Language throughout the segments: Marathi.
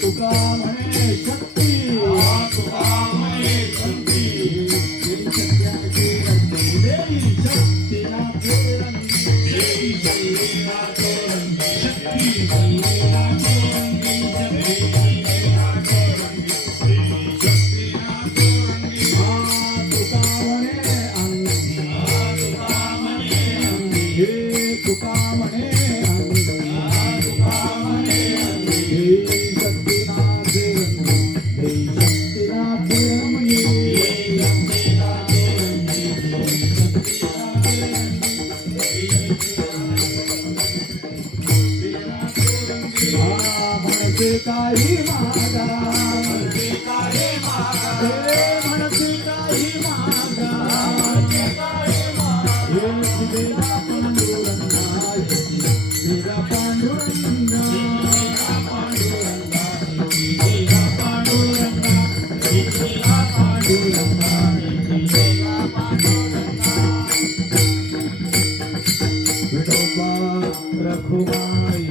तुका म्हणे शक्ती तुका म्हणे शक्ती देई शक्ती ना देई शक्ती ना शक्ती ना तुका म्हणे म्हणते काही मागा म्हणते काही मागा म्हणते काही मागा देवा पांडुरंगा देवा पांडुरंगा देवा पांडुरंगा देवा पांडुरंगा देवा पांडुरंगा विठोबा रखुमाई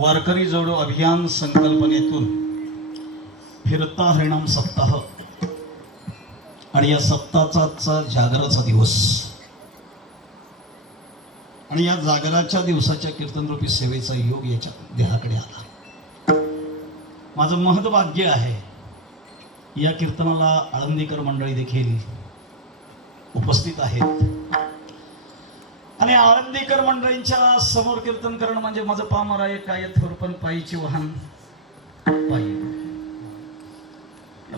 वारकरी जोडो अभियान संकल्पनेतून फिरता हरिणाम सप्ताह आणि या सप्ताहाचा जागराचा दिवस आणि या जागराच्या दिवसाच्या कीर्तनरूपी सेवेचा योग याच्या देहाकडे आला. माझं महत्भाग्य आहे या कीर्तनाला आळंदीकर मंडळी देखील उपस्थित आहेत आणि आळंदीकर मंडळींच्या समोर कीर्तन करणं म्हणजे माझं पामर आहे काय थोर पण पायीचे वाहन पायी.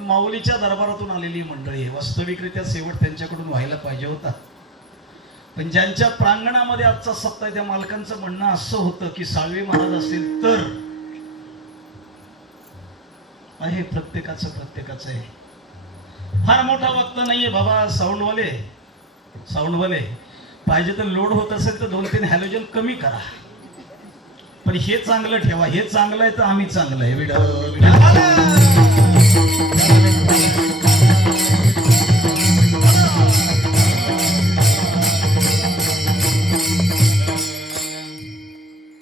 माऊलीच्या दरबारातून आलेली मंडळी आहे. वास्तविकरित्या शेवट त्यांच्याकडून व्हायला पाहिजे होता, पण ज्यांच्या प्रांगणामध्ये आजचा सप्ताह आहे त्या मालकांचं म्हणणं असं होतं की साळवे महाराज असेल तर आहे. प्रत्येकाचं आहे. फार मोठा वक्त नाहीये बाबा. साऊंडवाले पाहिजे तर लोड होत असेल तर 2-3 हॅलोजन कमी करा, पण हे चांगलं ठेवा. हे चांगलं आहे तर आम्ही चांगलं आहे.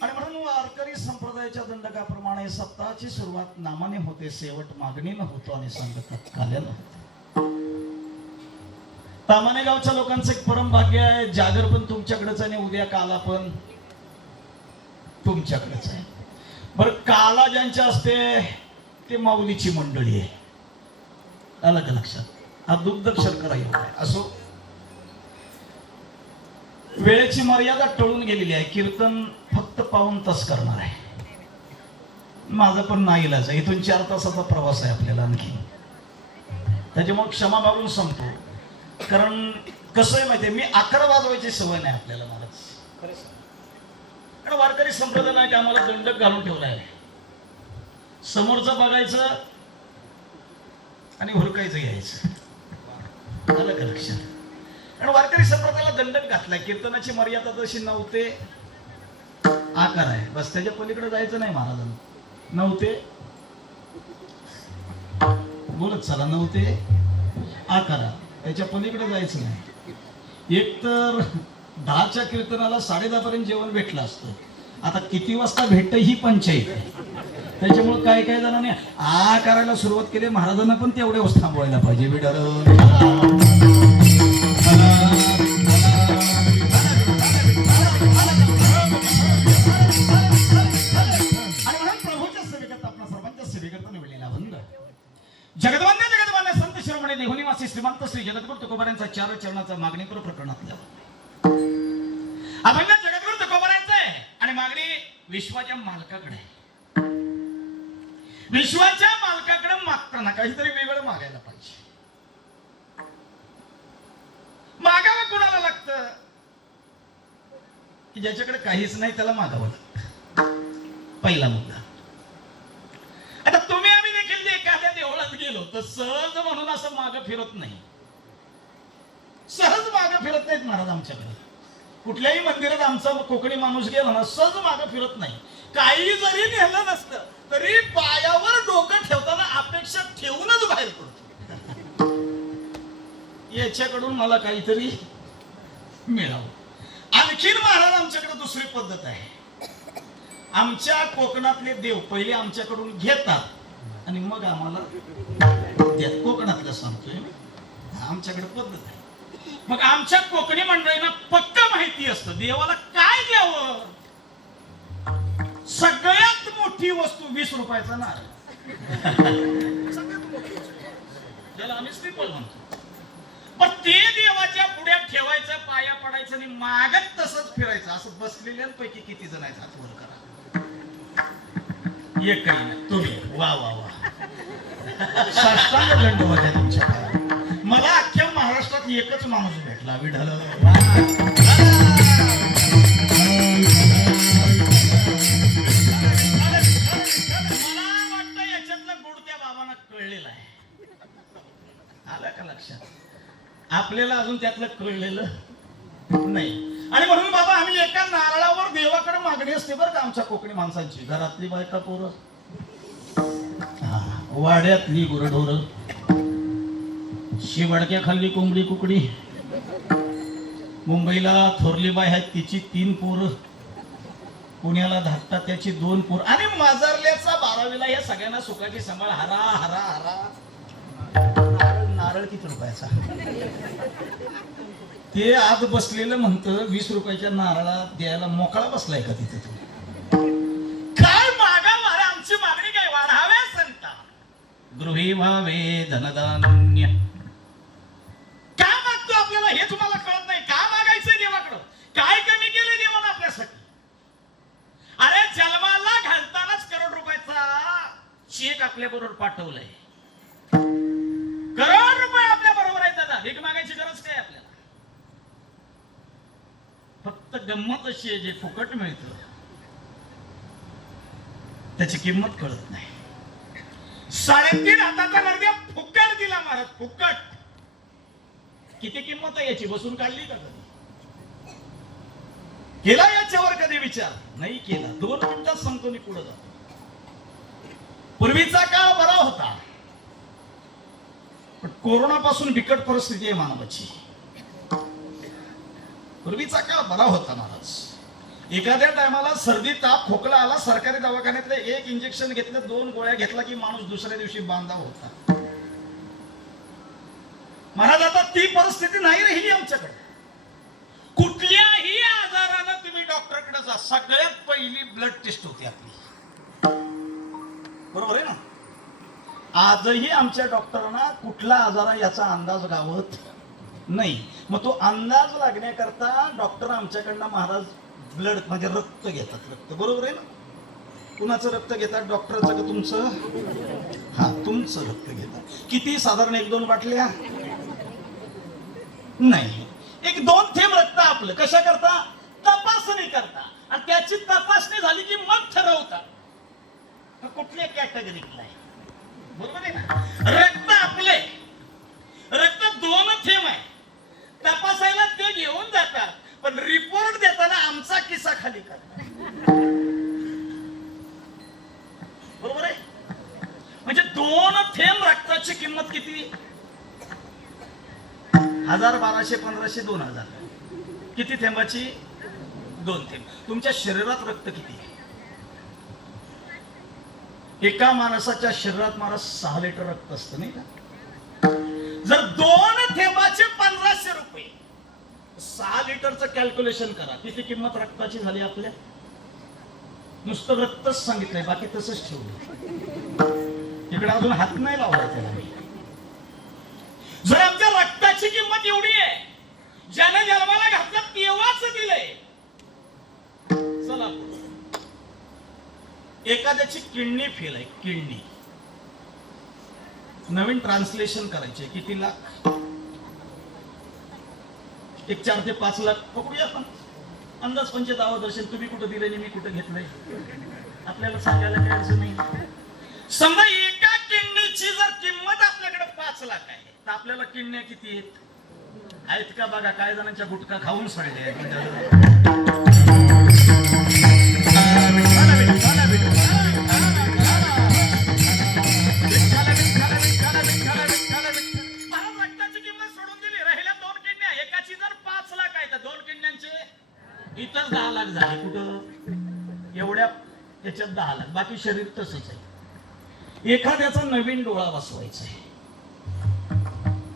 आणि म्हणून वारकरी संप्रदायाच्या दंडकाप्रमाणे सप्ताहाची सुरुवात नामाने होते, शेवट मागणीनं होतो आणि संघ तत्काल्यानं होतो. तामाणे गावच्या लोकांचं एक परम भाग्य आहे. जागर पण तुमच्याकडेच आहे आणि उद्या काला पण तुमच्याकडेच आहे. बरं, काला ज्यांच्या असते ते माऊलीची मंडळी आहे. आलं का लक्षात? हा दुग्ध शर्करा योग आहे. असो, वेळेची मर्यादा टळून गेलेली आहे. कीर्तन फक्त 1 तास करणार आहे. माझं पण नाईलाज आहे. इथून 4 तासाचा प्रवास आहे आपल्याला आणखी. त्याच्यामुळे क्षमा मागून संपतो. कारण कसं आहे माहितीये, मी 11 वाजवायची सवय नाही आपल्याला. मलाच कारण वारकरी संप्रदायाने आम्हाला दंडक घालून ठेवला आहे. समोरचं बघायचं आणि हुरकायचं घ्यायचं. आलं का लक्षात? कारण वारकरी संप्रदायाला दंडक घातलाय. कीर्तनाची मर्यादा तशी 9 ते 11 आहे. बस त्याच्या पलीकडे जायचं नाही महाराजांना. 9 ते बोलत चला 9 ते 11, त्याच्या पलीकडे जायचं नाही. एक तर 10च्या कीर्तनाला 10:30 पर्यंत जेवण भेटलं असतं. आता किती वाजता भेटतं ही पंचायत आहे. त्याच्यामुळे काही जणांनी करायला सुरुवात केली. महाराजांना पण तेवढ्याच थांबवायला पाहिजे. आणि म्हणून प्रभूच्या सेवेकरता आपल्या सर्वांच्या सेवेकरता निवडलेला भंग जगदवंदे संत शिरोमणी देहुनिवासी श्रीमंत श्री जगद्गुरु तुकोबारांचा 4 चरणाचा मागणीपूर्व प्रकरणातला अभंग जगद्गुरु तुकोबारांचा आहे आणि मागणी विश्वाच्या मालकाकडे. विश्वाच्या मालकाकडे मागताना काहीतरी वेगळं मागायला पाहिजे. मागावं कुणाला लागतं? की ज्याच्याकडे काहीच नाही त्याला मागावं लागतं. पहिला मुद्दा. आता तुम्ही आम्ही देखील एखाद्या देवळात गेलो तर सहज म्हणून असं मागं फिरत नाही. सहज मागं फिरत नाहीत महाराज आमच्याकडे. कुठल्याही मंदिरात आमचा कोकणी माणूस गेला ना सहज मागं फिरत नाही. काही जरी नेलं नसतं तरी पायावर डोकं ठेवताना अपेक्षा ठेवूनच बाहेर पडतो. याच्याकडून मला काहीतरी मिळावं. आणखीन महाराज आमच्याकडे दुसरी पद्धत आहे. आमच्या कोकणातले देव पहिले आमच्याकडून घेतात आणि मग आम्हाला देतात. कोकणातलं सांगतोय आमच्याकडे पद्धत आहे. मग आमच्या कोकणी मंडळींना पक्क माहिती असतं देवाला काय द्यावं. सगळ्यात मोठी वस्तू 20 रुपयाचा नारळ. त्याला आम्ही श्रीफळ म्हणतो. पण ते देवाच्या पुढ्यात ठेवायचं, पाया पडायचं आणि मागत तसंच फिरायचं. असं बसलेल्यांपैकी किती जण आहेत हात वर करा. एक काही नाही तुम्ही. वा वा वा. साष्टांग दंडवत आहे तुमच्या पायावर. मला अख्ख्या महाराष्ट्रात एकच माणूस भेटला विठ्ठल. मला वाटतं याच्यातलं गुड त्या बाबांना कळलेलं आहे. आलं का लक्षात? आपल्याला अजून त्यातलं कळलेलं नाही. आणि म्हणून बाबा आम्ही एका नारळावर देवाकडे मागणी असते बरं का आमच्या कोकणी माणसांची. घरातली बायका पोरं, वाड्यातली गुरढोर, शिवडक्या खाल्ली कोंबडी कुकडी, मुंबईला थोरली बाई आहेत तिची 3 पोरं, पुण्याला धाकटा त्याची 2 पोरं आणि माजरल्याचा 12वीला या सगळ्यांना सुखाची सांभाळ. हरा हरा हरा. नारळ किती रुपयाचा? ते आज बसलेलं म्हणतं 20 रुपयाच्या नारळा द्यायला मोकळा बसलाय का तिथे तू? काय मागा मारा. आमची मागणी काय वाढाव्या संता गृही व्हावे धनधान्य. का मागतो आपल्याला हे तुम्हाला कळत नाही. का मागायचंय देवाकडं? काय कमी केलंय देवानं आपल्यासाठी? अरे जन्माला घालतानाच करोड रुपयाचा चेक आपल्या बरोबर पाठवलाय. करोड रुपये आपल्या बरोबर आहेत दादा. भीक मागायची गरज काय आपल्याला? फक्त गंमत अशी आहे जे फुकट मिळतं त्याची किंमत कळत नाही. 3.5 हाताचा नरद्या फुकट दिला महाराज. फुकट. किती किंमत आहे याची? बसून काढली का कधी? केला याच्यावर कधी विचार? नाही केला. 2 मिनिटात सांगतो मी पुढे जातो. पूर्वीचा काळ बरा होता पण कोरोनापासून बिकट परिस्थिती आहे मानवाची. पूर्वीचा काळ बरा होता महाराज. एखाद्या टायमाला सर्दी ताप खोकला आला सरकारी दवाखान्यातले 1 इंजेक्शन घेतलं 2 गोळ्या घेतला की माणूस दुसऱ्या दिवशी बांधा होता. महाराज आता ती परिस्थिती नाही राहिली आमच्याकडे. कुठल्याही आजारानं तुम्ही डॉक्टरकडे जा सगळ्यात पहिली ब्लड टेस्ट होती आपली. बरोबर आहे ना? आजही आमच्या डॉक्टरांना कुठला आजार आहे याचा अंदाज गावत नाही. मग तो अंदाज लागण्याकरता डॉक्टर आमच्याकडनं महाराज ब्लड म्हणजे रक्त घेतात. रक्त बरोबर आहे ना? कुणाचं रक्त घेतात? डॉक्टरचं का तुमचं? हा तुमचं रक्त घेतात. किती? साधारण 1-2 बाटल्या नाही, 1-2 थेंब रक्त आपलं. कशा करता? तपासणी करता. आणि त्याची तपासणी झाली की मग ठरवता कुठल्या कॅटेगरीतला आहे. बरोबर आहे ना? रक्त आपले रक्त 2 थेंब आहे. तपासायला ते घेऊन जातात पण रिपोर्ट देताना आमचा किस्सा खाली करतात. बरोबर आहे? म्हणजे 2 थेंब रक्ताची किंमत किती? 1000, 1200, 1500, 2000. किती थेंबाची? 2 थेंब. तुमच्या शरीरात रक्त किती आहे? एका माणसाच्या शरीरात महाराज 6 लिटर रक्त असतं नाही का? जर 2 थेंबाचे 1500 रुपये, 6 लिटरचं कॅल्क्युलेशन करा. किती किंमत रक्ताची झाली आपल्या? नुसतं रक्तच सांगितलंय बाकी तसंच ठेवलं. इकडे अजून हात नाही लावला त्याला. जर आमच्या रक्ताची किंमत एवढी आहे ज्याने जन्माला घातलं तेव्हाच दिलंय. चला एखाद्याची किडनी फेल आहे. किडनी नवीन ट्रान्सलेशन करायचे किती लाख? 1 4 ते 5 लाख पकडूया आपण. अंदाज पंच दावा दर्शन तुम्ही कुठं दिलं आणि मी कुठं घेतलंय आपल्याला सांगायला काही अडचण नाही. समजा एका किडनीची जर किंमत आपल्याकडे 5 लाख आहे तर आपल्याला किडण्या किती आहेत का बघा. काय जणांच्या गुटखा खाऊन सडले आहेत किंमत सोडून दिली. राहिल्या 2 किडण्या. एकाची जर 5 लाख आहे तर 2 किडण्यांचे इथंच 10 लाख झाले. कुठं एवढ्या याच्यात 10 लाख. बाकी शरीर तसंच आहे. एखाद्याचा नवीन डोळा बसवायचा आहे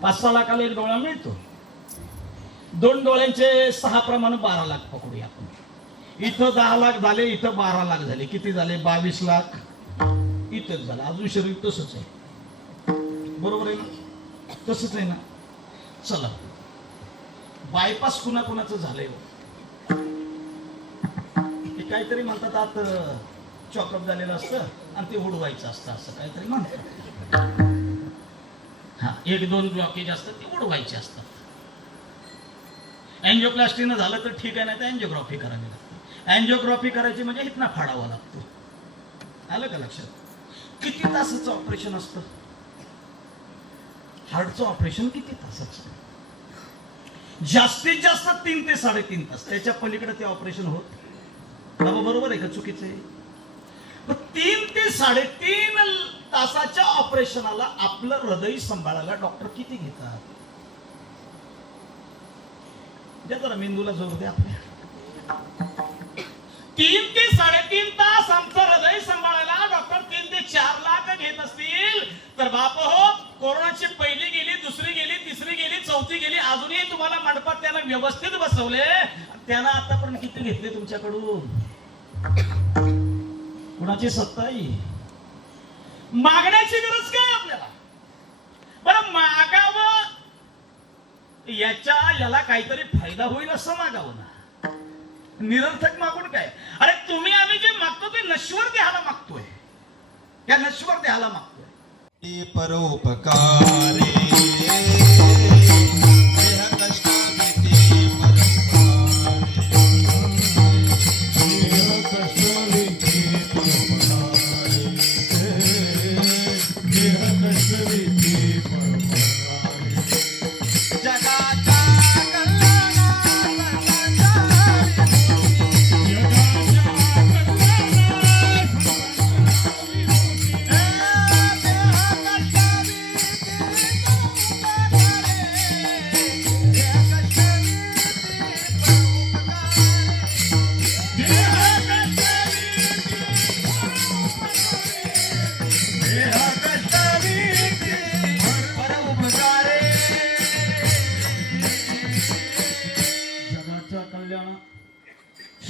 5-6 लाखाला एक डोळा मिळतो. 2 डोळ्यांचे 6 प्रमाणे 12 लाख पकडूया आपण. इथं 10 लाख झाले, इथं 12 लाख झाले. किती झाले? 22 लाख इथंच झालं. अजून शरीर तसंच आहे. बरोबर आहे ना? तसंच आहे ना. चला बायपास कुणाकुणाचं झालंय ते काहीतरी म्हणतात आत चॉकअप झालेलं असतं आणि ते उडवायचं असतं असं काहीतरी म्हणतात. हा 1-2 ब्लॉकेज असतात ते उडवायचे असतात. अँजिओप्लास्टीनं झालं तर ठीक आहे, नाही तर अँजिओग्राफी करावी लागते. अँजिओग्राफी करायची म्हणजे इथनं फाडावा लागतो. आलं का लक्षात? किती तासाचं ऑपरेशन असतं? हार्टचं ऑपरेशन किती तासाचं? जास्तीत जास्त 3 ते 3.5 तास. त्याच्या पलीकडे ते ऑपरेशन होत. बरोबर आहे का चुकीचं आहे? 3 ते 3.5 तासाच्या ऑपरेशनाला आपलं हृदय सांभाळायला डॉक्टर किती घेतात? द्या जरा मेंदूला जोर द्या आपल्या. 3 ते 3.5 तास आमचं हृदय सांभाळायला डॉक्टर 3 ते 4 लाख घेत असतील तर बाप हो, कोरोनाची पहिली गेली, दुसरी गेली, तिसरी गेली, चौथी गेली, अजूनही तुम्हाला मंडपात त्यांना व्यवस्थित बसवले. त्यांना आतापर्यंत किती घेतले तुमच्याकडून? कुणाची सत्ता आहे? मागण्याची गरज काय आपल्याला? बरं मागावं याला काहीतरी फायदा होईल असं मागावं ना. निरर्थक मागून काय? अरे तुम्ही आम्ही जे मागतो ते नश्वर देहाला मागतोय. या नश्वर देहाला मागतोय. परोपकारी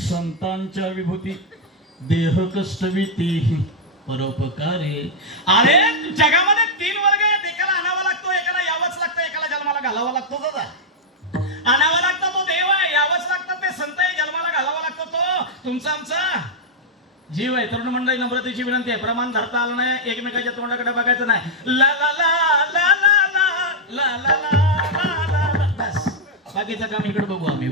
संतांच्या विभूती देह कष्टविती परोपकारे. अरे जगामध्ये 3 वर्ग आहेत. एकाला आणावा लागतो, एकाला यावंच लागतं, एकाला जन्माला घालावा लागतो. दादा आणावा लागतो तो देव आहे, यावंच लागतं ते संत आहे, जन्माला घालावा लागतो तो तुमचा आमचा जीव आहे. तरुण मंडळी नम्रतेची विनंती आहे, प्रमाण धरता आलं नाही, एकमेकाच्या तोंडाकडे बघायचं नाही. ला ला ला ला ला ला ला ला ला बस. बाकीचं काम इकडे बघू आम्ही.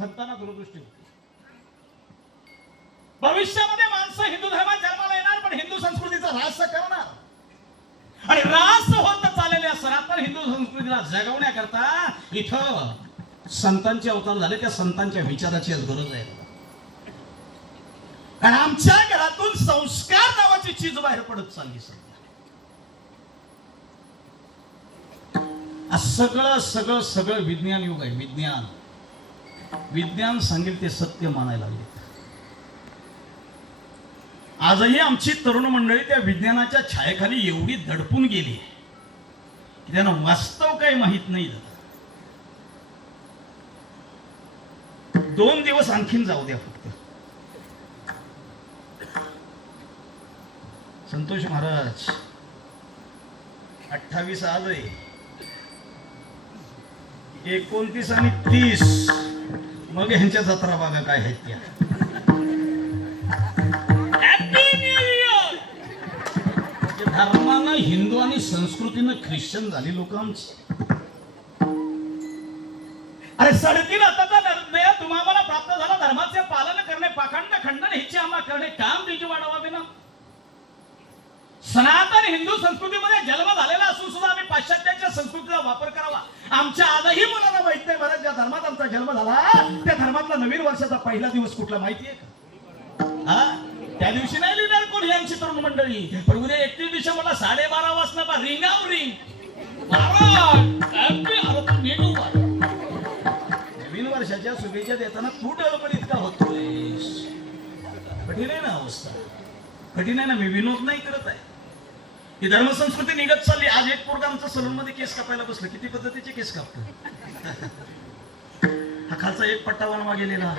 संतांना दूरदृष्टी होती. भविष्यामध्ये माणसं हिंदू धर्मात जन्माला येणार पण हिंदू संस्कृतीचा ऱ्हास करणार. आणि ऱ्हास होत चाललेल्या सनातन हिंदू संस्कृतीला जगवण्याकरता इथं संतांचे अवतार झाले. त्या संतांच्या विचाराची गरज आहे. आणि आमच्या घरातून संस्कार नावाची चीज बाहेर पडत चालली. सगळं सगळं सगळं विज्ञान युग आहे. विज्ञान सांगेल ते सत्य मानायला लागले. आजही आमची तरुण मंडळी त्या विज्ञानाच्या छायेखाली एवढी दडपून गेली की त्यांना वास्तव काही माहित नाही. 2 दिवस आणखीन जाऊ द्या फक्त. संतोष महाराज 28 आज आहे, 29 आणि 30 मग ह्यांच्या जत्रा बघा काय आहेत त्या. हॅपी न्यू संस्कृतीनं ख्रिश्चन झाली लोक आमची. अरे 3.5 हाताचा निर्णय तुम्हाला प्राप्त झाला. धर्माचे पालन करणे, पाखंड खंडन हिची आम्हा करणे, काम बीज वाढवावे ना. सनातन हिंदू संस्कृतीमध्ये जन्म झालेला असून सुद्धा आम्ही पाश्चात्याच्या संस्कृतीचा वापर करावा. आमच्या आजही मुलांना माहित नाही बरं, ज्या धर्मात आमचा जन्म झाला त्या धर्मातला नवीन वर्षाचा पहिला दिवस कुठला माहितीये का? त्या दिवशी नाही लिहिणार कोण ही आमची तरुण मंडळी, पण उद्या 31 डिसेंबरला 12:30 वाजता रिंगाव रिंग नवीन वर्षाच्या शुभेच्छा देताना तू डळमळीत का होतोयस? कठीण आहे ना अवस्था, कठीण आहे ना. मी विनोद नाही करत आहे. ही धर्मसंस्कृती निघत चालली. आज एक पोरगा आमच्या सलून मध्ये केस कापायला बसलं. किती पद्धतीचे केस कापतो. हा खालचा एक पट्टा वनवा गेलेला,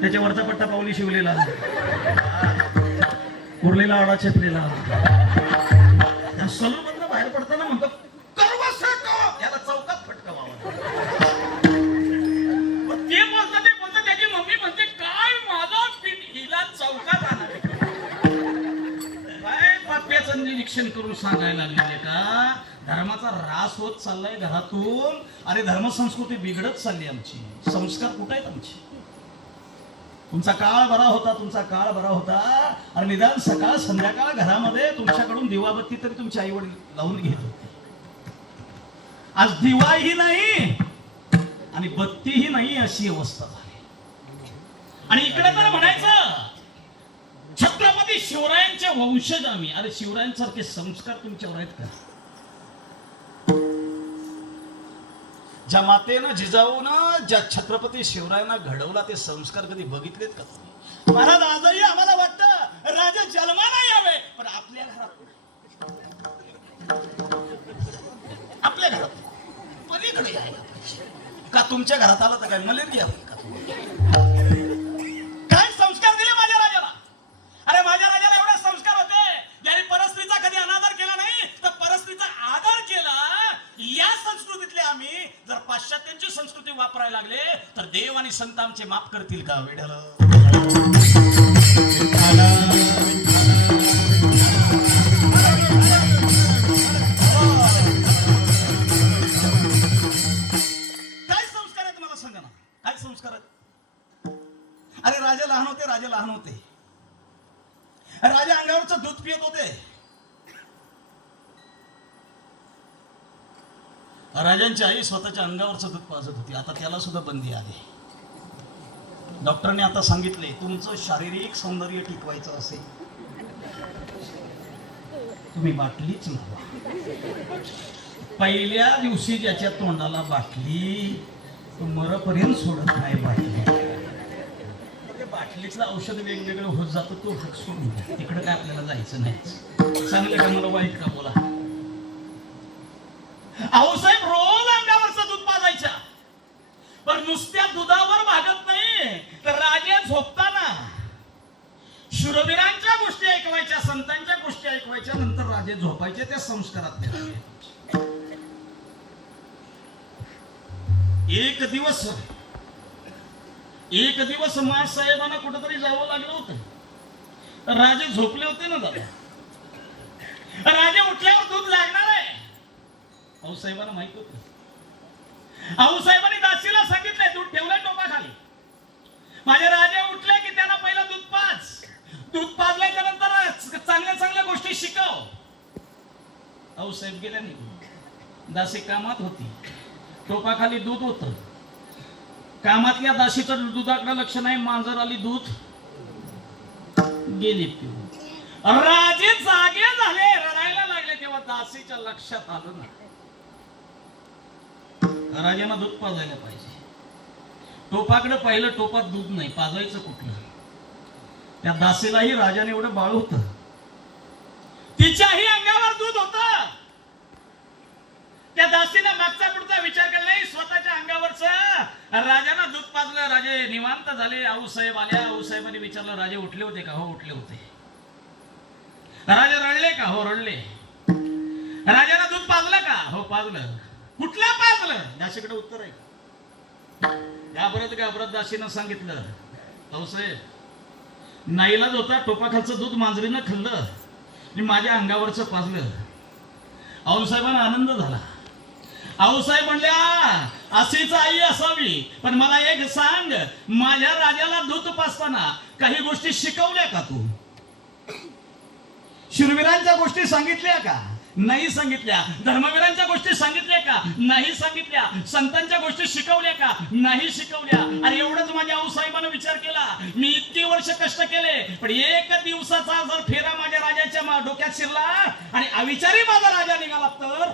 त्याच्यावरचा पट्टा पावली शिवलेला, उरलेला आडा चेपलेला. सलून मधनं बाहेर पडताना म्हणतो याला चौकात फटकावा. ते बोलतात त्याची मम्मी म्हणते काय माझा हिला चौकात आणणार काय पाप्याचं निरीक्षण करून सांगायला लागले का? धर्माचा ऱ्हास होत चाललाय घरातून. अरे धर्मसंस्कृती बिघडत चालली आमची. संस्कार कुठे आहेत आमचे? तुमचा काळ बरा होता, तुमचा काळ बरा होता. अरे निदान सकाळ संध्याकाळ घरामध्ये तुमच्याकडून दिवाबत्ती तरी तुमचे आई वडील लावून घेत होते. आज दिवाही नाही आणि बत्तीही नाही अशी अवस्था झाली. आणि इकडे तर म्हणायचं छत्रपती शिवरायांचे वंशज आम्ही. अरे शिवरायांसारखे संस्कार तुमच्यावर आहेत का? ज्या मातेनं जिजाऊनं ज्या छत्रपती शिवरायांना घडवला ते संस्कार कधी बघितलेत का तुम्ही? महाराज आजही आम्हाला वाटतं राजा जन्माला यावे, पण आपल्या घरात, आपल्या घरात पलीकडे यायला का? तुमच्या घरात आला तर काय मलेरिया होईल का? काय संस्कार दिले माझ्या राजाला? अरे माझ्या राजाला एवढे संस्कार होते, ज्याने परस्त्रीचा कधी अनादर केला नाही तर परस्त्रीचा आदर केला. या संस्कृतीतले आम्ही जर पाश्चात्यांची संस्कृती वापरायला लागले तर देव आणि संत आमचे माफ करतील का? वेढल काय संस्कार आहेत मला सांगा ना, काय संस्कार आहेत? अरे राजा लहान होते, राजा लहान होते. राजा अंगावरचं दूध पियत होते. राजांची आई स्वतःच्या अंगावरचं दूध पाजत होती. आता त्याला सुद्धा बंदी आली. डॉक्टरने आता सांगितले तुमचं शारीरिक सौंदर्य टिकवायचं असेल तुम्ही बाटलीच लावा. पहिल्या दिवशी ज्याच्या तोंडाला बाटली तो मरपर्यंत सोडत नाही बाटली. बाटलीतलं औषध वेगवेगळं होत जातं, तो सोडून तिकडे काय आपल्याला जायचं नाही. चांगलं का मला वाईट का बोला? आऊसाहेब रोज अंगावरचं दूध पाजायच्या, पण नुसत्या दुधावर भागत नाही तर राजे झोपताना शूरवीरांच्या गोष्टी ऐकवायच्या, संतांच्या गोष्टी ऐकवायच्या, नंतर राजे झोपायचे. त्या संस्कारात एक दिवस साहेबांना कुठेतरी जावं लागलं होतं. राजे झोपले होते ना दादा. राजे उठल्यावर दूध लागणार आहे. आऊसाहेबांना माहित होतं. आऊसाहेबांनी दासीला सांगितलंय दूध ठेवलंय टोपाखाली. माझे राजे उठले की त्यांना पहिला दूध पाज. दूध पाजल्याच्या नंतर चांगल्या चांगल्या गोष्टी शिकव. आऊसाहेब गेल्या निघून. दासी कामात होती. टोपाखाली दूध होतं. कामातल्या दासीचं दुधाकडे लक्ष नाही. मांजर आली, दूध गेली पिऊन. राजे जागे झाले, रडायला लागले. तेव्हा दासीच्या लक्षात आलं ना राजांना दूध पाजायला पाहिजे. टोपाकडे पाहिलं, टोपात दूध नाही. पाजायचं कुठलं? त्या दासीलाही राजाने एवढं बाळ होतं, तिच्याही अंगावर दूध होतं. त्या दासीने मागचा पुढचा विचार केला नाही, स्वतःच्या अंगावरच राजांना दूध पाजलं. राजे निवांत झाले. आऊसाहेब आल्या. आऊसाहेबांनी विचारलं राजे उठले होते का? हो उठले होते. राजे रडले का? हो रडले. राजांना दूध पाजलं का? हो पाजलं. कुठलं पाजलं? दासीकडे उत्तर आहे. घाबरत दासीनं सांगितलं आऊसाहेब नाईलाज होता, टोपाखालचं दूध मांजरीनं खाल्लं. मी माझ्या अंगावरचं पाजलं. आऊसाहेबांना आनंद झाला. आऊसाहेब म्हणल्या अशीच आई असावी, पण मला एक सांग, माझ्या राजाला दूध पाजताना काही गोष्टी शिकवल्या का तू? शूरवीरांच्या गोष्टी सांगितल्या का? नाही सांगितल्या. धर्मवीरांच्या गोष्टी सांगितल्या का? नाही सांगितल्या. संतांच्या गोष्टी शिकवल्या का? नाही शिकवल्या. आणि एवढंच माझ्या आऊसाहेबांना विचार केला, मी इतकी वर्ष कष्ट केले, पण एक दिवसाचा जर फेरा माझ्या राजाच्या डोक्यात शिरला आणि अविचारी माझा राजा निघाला तर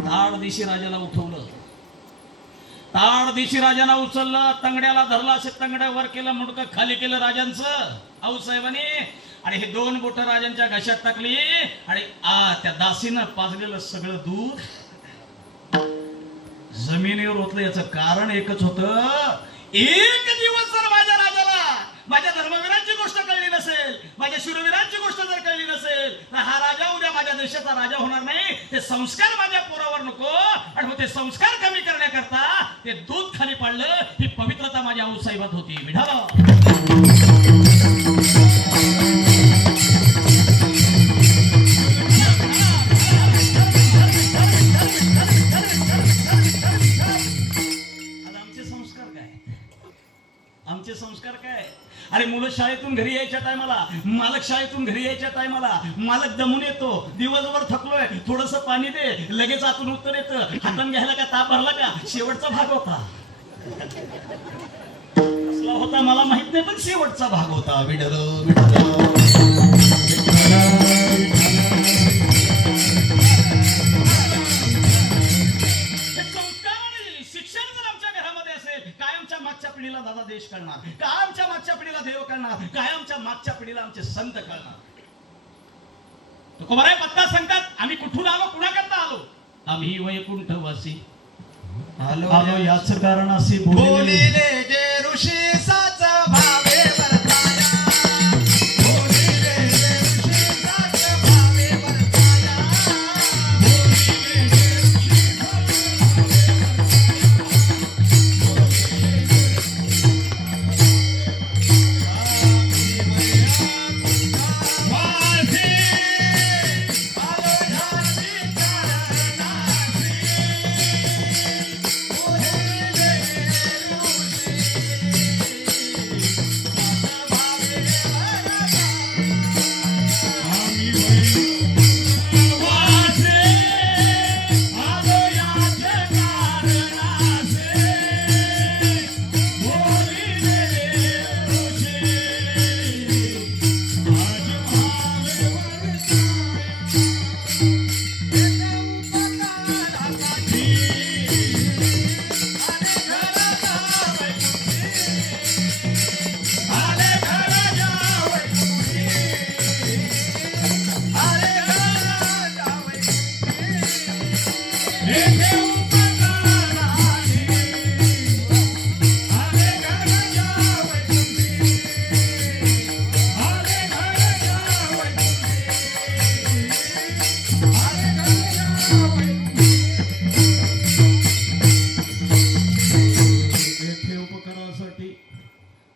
ताड दिशी राजाला उठवलं, ताड दिशी राजाला उचललं, तंगड्याला धरलं, असे तंगड्या वर केलं, मुंडकं खाली केलं राजांचं आऊसाहेबांनी, आणि हे दोन बोट राजांच्या घशात टाकली आणि त्या दासीनं पाजलेलं सगळं दूध जमिनीवर ओतलं. याचं कारण एकच होतं, एक दिवस जर माझ्या राजाला माझ्या धर्मवीरांची गोष्ट कळली नसेल, माझ्या शूरवीरांची गोष्ट जर कळली नसेल, तर हा राजा उद्या माझ्या देशाचा राजा होणार नाही. ते संस्कार माझ्या पोरावर नको, आणि मग ते संस्कार कमी करण्याकरता ते दूध खाली पाडलं. ही पवित्रता माझ्या आऊसाहेबात होती. आमचे संस्कार काय? अरे मुलं शाळेतून घरी यायच्या टायमाला, मालक शाळेतून घरी यायच्या टायमाला, मालक दमून येतो, दिवसभर थकलोय, थोडस पाणी दे, लगेच आतून उत्तर येतं, हातान घ्यायला का, ताप भरला का? शेवटचा भाग होता. कसला होता मला माहित नाही, पण शेवटचा भाग होता. विठ्ठल विठ्ठल. मागच्या पिढीला दादा देश कळणार, काय आमच्या मागच्या पिढीला देव कळणार, काय आमच्या मागच्या पिढीला आमचे संत कळणार. तुकोबाराय पत्ता सांगतात, आम्ही कुठून आलो, कुणाकरता आलो? आम्ही वैकुंठवासी आलो याच कारणाशी बोलिले जे ऋषी साच भावे वर्ताया, बोलिले जे ऋषी साच भावे वर्ताया, बोलिले जे ऋषी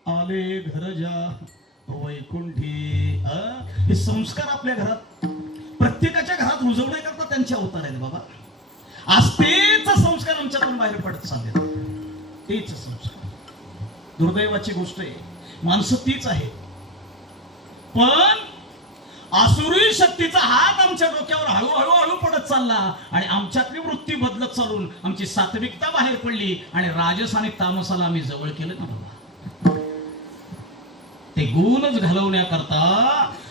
आले घर जा वैकुंठी. हे संस्कार आपल्या घरात, प्रत्येकाच्या घरात रुजवण्याकरता त्यांचे अवतार आहेत बाबा. आज तेच संस्कार आमच्यातून बाहेर पडत चालले, तेच संस्कार. दुर्दैवाची गोष्ट आहे, माणसं तीच आहे, पण आसुरी शक्तीचा हात आमच्या डोक्यावर हळूहळू पडत चालला आणि आमच्यातली वृत्ती बदलत चालून आमची सात्विकता बाहेर पडली आणि राजस आणि तामसाला आम्ही जवळ केलं ना बाबा. ते गुणच घालवण्याकरता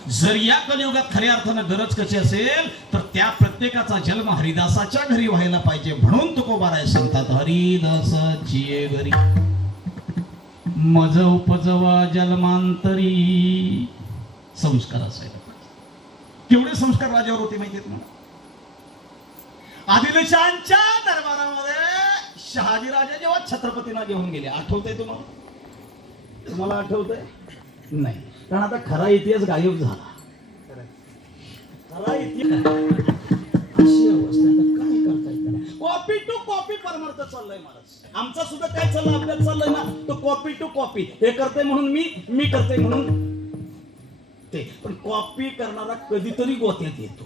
जर या कलियुगात खऱ्या अर्थानं गरज कशी असेल, तर त्या प्रत्येकाचा जन्म हरिदासाच्या घरी व्हायला पाहिजे. म्हणून तुकोबाराय सांगतात, हरिदासाची घरी मज उपजवा जन्मांतरी. संस्कार असायला पाहिजे. केवढे संस्कार राजावर होते माहिती आहेत मला? आदिलशाहांच्या दरबारामध्ये शहाजी राजा जेव्हा छत्रपतींना घेऊन गेले, आठवतंय तुम्हाला? तुम्हाला आठवतंय? नाही, कारण आता खरा इतिहास गायब झाला. खरा इतिहास अशी अवस्था, काय करताय त्याला? कॉपी टू कॉपी परमार्थ चाललंय महाराज. आमचा सुद्धा काय चाललं, अभ्यास चाललंय ना, तो कॉपी टू कॉपी. हे करतोय म्हणून मी करतोय म्हणून ऐकते, पण कॉपी करणारा कधीतरी गोत्यात येतो,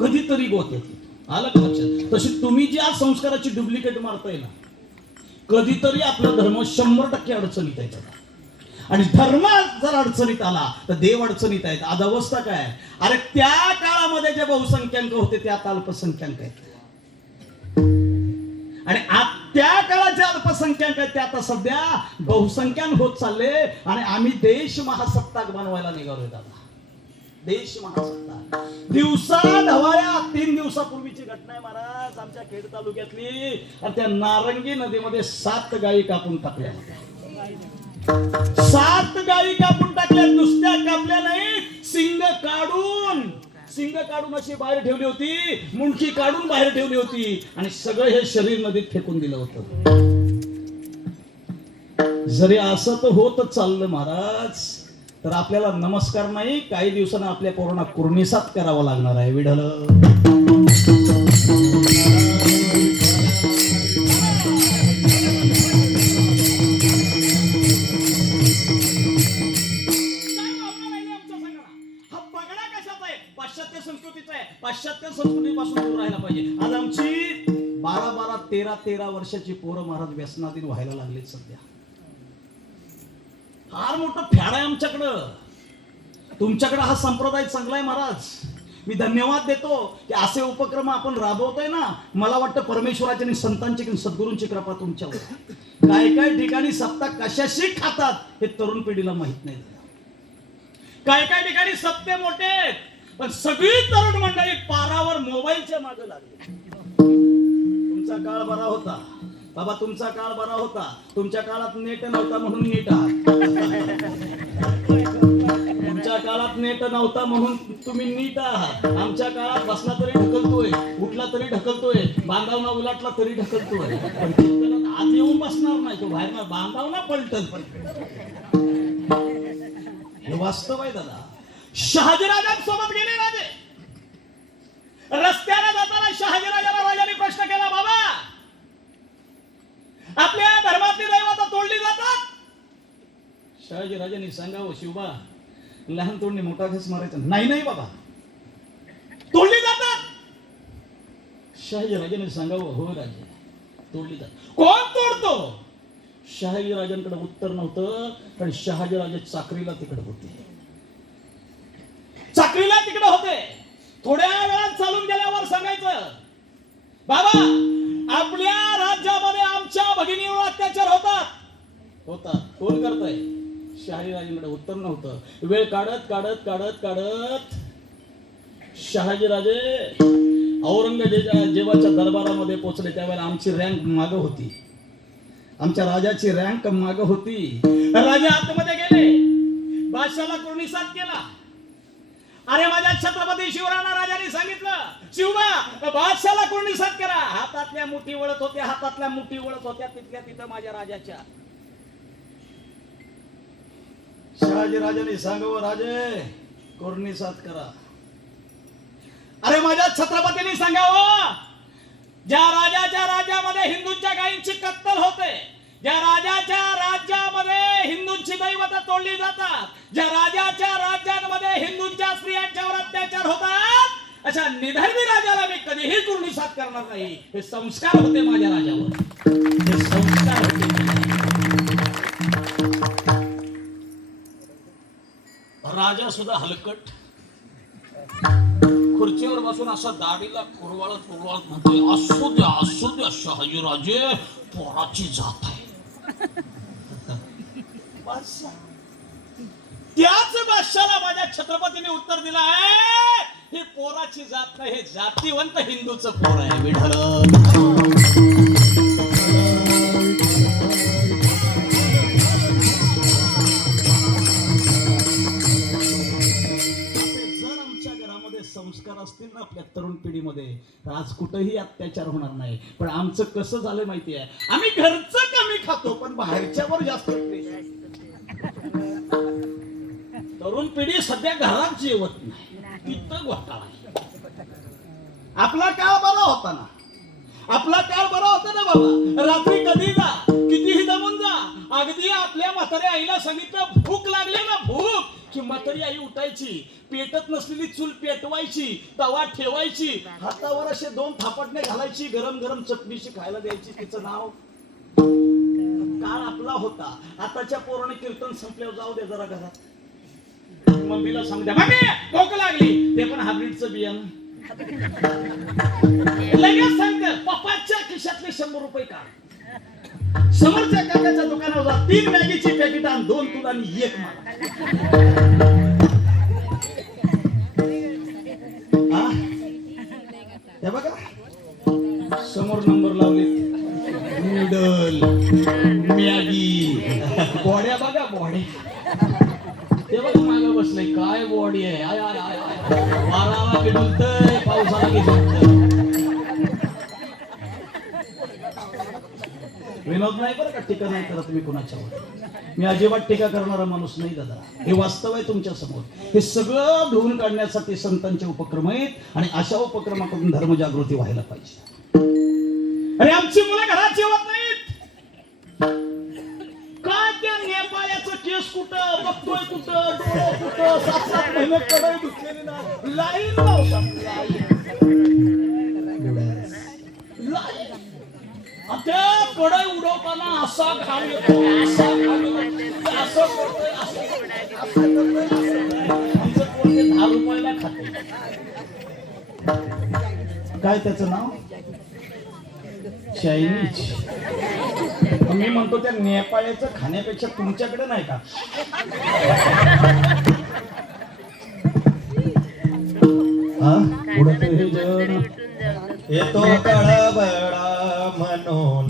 कधीतरी गोत्यात येतो. आलं का लक्षात? तशी तुम्ही ज्या संस्काराची डुप्लिकेट मारताय ना, कधीतरी आपला धर्म 100% अडचणीत आहे. आणि धर्म जर अडचणीत आला तर देव अडचणीत आहेत. आज अवस्था काय? अरे त्या काळामध्ये जे बहुसंख्याक होते ते आता अल्पसंख्याक आहेत, आणि त्या काळात जे अल्पसंख्याक आहेत ते आता सध्या बहुसंख्याक होत चालले. आणि आम्ही देश महासत्ताक बनवायला निघालोय दादा, देश महासत्ताक. दिवसा ढवाळ्या 3 दिवसापूर्वीची घटना आहे महाराज, आमच्या खेड तालुक्यातली. आणि त्या नारंगी नदीमध्ये 7 गायी कापून टाकल्या, 7 गायी कापून टाकल्या. नुसत्या कापल्या नाही, सिंग काढून अशी बाहेर ठेवली होती, मुंडकी काढून बाहेर ठेवली होती, आणि सगळं हे शरीर नदीत फेकून दिलं होतं. जरी असं तर होत चाललं महाराज, तर आपल्याला नमस्कार नाही, काही दिवसांना आपल्या कोरोना कुर्निसात करावा लागणार आहे. विढल पाश्चात्य संस्कृतीपासून दूर राहायला पाहिजे. आज आमची 12-12, 13-13 वर्षाची पोरं महाराज व्यसनाधीन व्हायला लागलेत सध्या. फार मोठं फॅड आहे आमच्याकडं. तुमच्याकडे हा संप्रदाय चांगला आहे महाराज, मी धन्यवाद देतो की असे उपक्रम आपण राबवतोय ना. मला वाटतं परमेश्वराची आणि संतांची आणि सद्गुरूंची कृपा तुमच्यावर. काय ठिकाणी सत्ता कशाशी खातात हे तरुण पिढीला माहित नाही. काय ठिकाणी सत्य मोठे, पण सगळी तरुण मंडळी पारावर मोबाईलच्या मागे लागली. तुमचा काळ बरा होता बाबा, तुमचा काळ बरा होता. तुमच्या काळात नेट नव्हता म्हणून नीट आहात, तुमच्या काळात नेट नव्हता म्हणून तुम्ही नीट आहात. आमच्या काळात बसला तरी ढकलतोय, उठला तरी ढकलतोय, बांधावना उलाटला तरी ढकलतोय. आत येऊन बसणार नाही तो, बाहेर बांधावना पलटल. हे वास्तव आहे दादा. शहाजीराजांसोबत गेले राजे. रस्त्याने जाताना शहाजीराजाला राजाने प्रश्न केला, बाबा आपल्या धर्मातली दैवत तोडली जातात? शहाजीराजांनी सांगावं, शिवबा लहान तोडणी मोठा घास मारायचा नाही बाबा, तोडली जातात. शहाजीराजांनी सांगावं, हो राजे तोडली जातात. कोण तोडतो? शहाजीराजांकडे उत्तर नव्हतं, पण शहाजीराजे चाकरीला तिकडे होते. थोड्या वेळात चालून गेल्यावर सांगायचं, बाबा आपल्या राज्यामध्ये आमच्या भगिनीवर अत्याचार होतात. कोण करताय? शहाजीराजांकडे उत्तर नव्हतं. वेळ काढत शहाजीराजे औरंगजेबाच्या दरबारामध्ये पोहोचले. त्यावेळेला आमची रँक मागं होती, आमच्या राजाची रँक मागं होती. राजा आतमध्ये गेले, बादशाला कुर्निसात केला. अरे माझ्या छत्रपती शिवरायांना राजाने सांगितलं, शिवबा बादशाला कुर्निसात करा. हातातल्या मुठी वळत होत्या, तिथल्या तिथं माझ्या राजाच्या. शहाजी राजाने सांगावं, राजे कुर्निसात करा. अरे माझ्या छत्रपतींनी सांगावं, ज्या राजाच्या राज्यामध्ये हिंदूंच्या गायींची कत्तल होते, ज्या राजाच्या राज्यामध्ये हिंदूंची दैवत तोडली जातात, ज्या राजाच्या राज्यांमध्ये हिंदूंच्या स्त्रियांच्यावर अत्याचार होतात, अशा निधर्मी राजाला मी कधीही कुर्निसात करणार नाही. हे संस्कार होते माझ्या राजावर, हे संस्कार होते. राजा सुद्धा हलकट खुर्चीवर बसून असा दाढीला कुरवाळत म्हणते, असू द्या शहाजीराजे, पोराची जात आहे. त्याच बादशाला माझ्या छत्रपतीने उत्तर दिलं आहे, ही पोराची जात नाही, हे जातीवंत हिंदूचं पोर आहे. विढळ संस्कार असतील ना आपल्या तरुण पिढीमध्ये, आज कुठेही अत्याचार होणार नाही. पण आमचं कसं झालं माहिती आहे, आम्ही घरचं कमी खातो पण बाहेरच्यावर जास्त. तरुण पिढी सध्या घरात जेवत नाही, तिथं घोटाळा. आपला काळ बरा होता ना, बाबा. रात्री कधी जा, कितीही दमून जा, अगदी आपल्या म्हाताऱ्या आईला सांगितलं भूक लागली ना, भूक अख्खी म्हातारी आई उठायची, पेटत नसलेली चूल पेटवायची, तवा ठेवायची, हातावर असे 2 थापटणे घालायची, गरम गरम चटणीशी खायला द्यायची. तिचं नाव काळ आपला होता. आताच्या पोराने कीर्तन संपल्यावर जाऊ दे जरा घरात, मम्मीला सांग द्या मम्मी भूक लागली, ते पण हायब्रिडचं बियाणं लगेच सांगते पप्पाच्या खिशातले 100 रुपये काढ, समोरच्या काकाच्या दुकानावर जा, 3 मॅगीची पॅकेट आण, 2 तुला आणि 1 मला. हे बघा समोर नंबर लावले, नूडल, मॅगी, बॉड्या बघा बॉडी, ते बघा मागे बसलंय, काय बॉडी आहे, आय आय आय आय, वाराला की डुलतंय, पावसाला की झोपतंय. विनोद नाही बरं का, टीका नाही करत मी कुणाच्यावर, मी अजिबात टीका करणारा माणूस नाही दादा. हे वास्तव आहे तुमच्या समोर. हे सगळं धुवून काढण्यासाठी संतांचे उपक्रम आहेत आणि अशा उपक्रमाकडून धर्मजागृती व्हायला पाहिजे. अरे आमची मुलं घरात जेवत नाहीत का? त्या नेपाळ्याचं केस कुठं, बघतोय कुठं, डोळं कुठं, 7-7 महिने कडाई दुखलेली ना, लाईन लावतात, लाईन. त्या कडाई उडवताना असा घाम येतो, असा घाम येतो, असं करतोय, असं करतोय. आमचं कोणते 10 रुपयाला खाते. काय त्याचं नाव? चायनीज. मी म्हणतो त्या नेपाळ्याचं खाण्यापेक्षा तुमच्याकडे नाही का? उडत हे जन येतो कळबळा म्हणून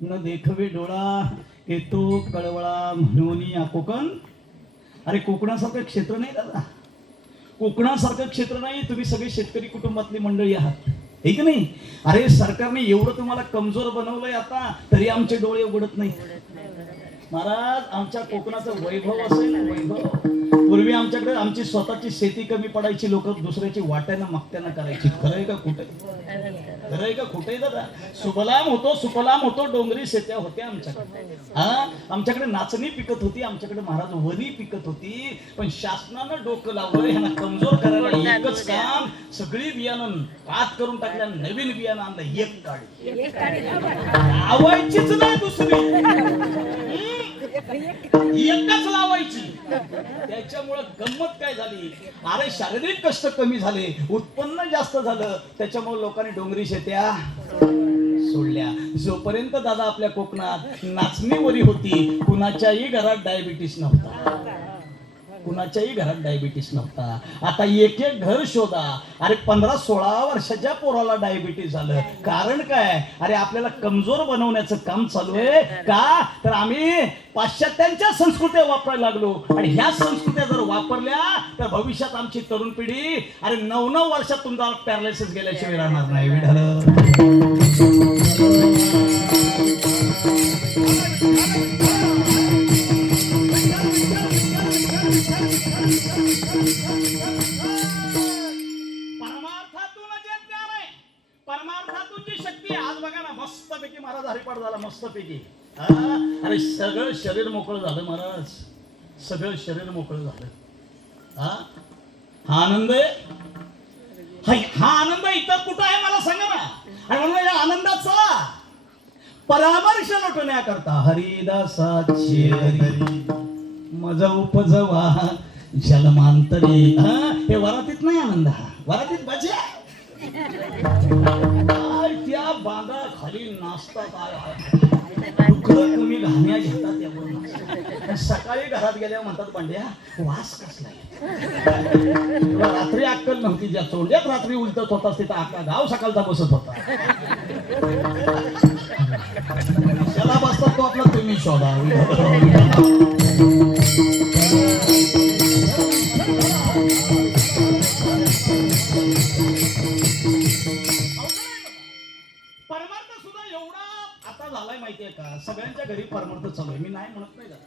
न देखवे डोळा येतो कळवळा म्हणून या कोकण. अरे कोकणासारखं क्षेत्र नाही दादा, कोकणासारखं क्षेत्र नाही. तुम्ही सगळे शेतकरी कुटुंबातली मंडळी आहात, हे की नाही? अरे सरकारने एवढं तुम्हाला कमजोर बनवलंय आता तरी आमचे डोळे उघडत नाही. महाराज आमच्या कोकणाचं वैभव असेल, वैभव. पूर्वी आमच्याकडे आमची स्वतःची शेती कमी पडायची, लोक दुसऱ्याची वाट्यानं मागत्यानं करायची. खरंय का खोटं? खरंय का खोटंय दादा? सुफलाम होतो डोंगरी शेत्या होत्या आमच्याकडे. आमच्याकडे नाचणी पिकत होती, आमच्याकडे महाराज वरी पिकत होती. पण शासनानं डोकं लावलं ह्यांना कमजोर करायला. एकच काम, सगळी बियाणं पात करून टाकल्या, नवीन बियाणं आणलं, एक काढी लावायचीच नाही दुसरी, एकच लावायची. त्याच्यामुळे गंमत काय झाली, अरे शारीरिक कष्ट कमी झाले, उत्पन्न जास्त झालं, त्याच्यामुळे लोकांनी डोंगरी शेत्या सोडल्या. जोपर्यंत दादा आपल्या कोकणात नाचणीवरी होती, कुणाच्याही घरात डायबिटीस नव्हता, कुणाच्याही घरात डायबिटीस नव्हता. आता एक एक घर शोधा, अरे 15-16 वर्षाच्या पोराला डायबिटीस झालं. कारण काय? अरे आपल्याला कमजोर बनवण्याचं काम चालू आहे का? तर आम्ही पाश्चात्यांच्या संस्कृत्या वापरायला लागलो आणि ह्या संस्कृत्या जर वापरल्या तर भविष्यात आमची तरुण पिढी अरे 9-9 वर्षात तुमचा पॅरालिसिस गेल्याशिवाय राहणार नाही. परमार्थातून जी शक्ती आज बघा ना, मस्तपैकी महाराज हरिपाठ झाला, मस्तपैकी. अरे सगळं शरीर मोकळं झालं महाराज. सगळं शरीर मोकळं झालं. हा आनंद आहे. हा आनंद इतर कुठं आहे मला सांगा ना. आणि म्हणून या आनंदाचा परामर्श लुटण्याकरता हरिदासाचे हरी मज उपजवा जलमांतरी. हे वरातीत नाही आनंद, हा वरातीत बजा. काय त्या बांधा खाली नाचतात, डुकरं कमी घाण्या घेतात यावर नाचतात. सकाळी घरात गेल्यावर म्हणतात पांड्या वास कसला आहे. तुला रात्री अक्कल नव्हती, ज्या चोंड्यात रात्री उलटत होतास तिथं अख्खा गाव सकाळचा बसत होता. त्याला बसतात तो आपला तुम्ही शोधा. परमार्थ सुद्धा एवढा आता झालाय माहितीये का, सगळ्यांच्या घरी परमार्थ चालू आहे. मी नाही म्हणत नाही दादा,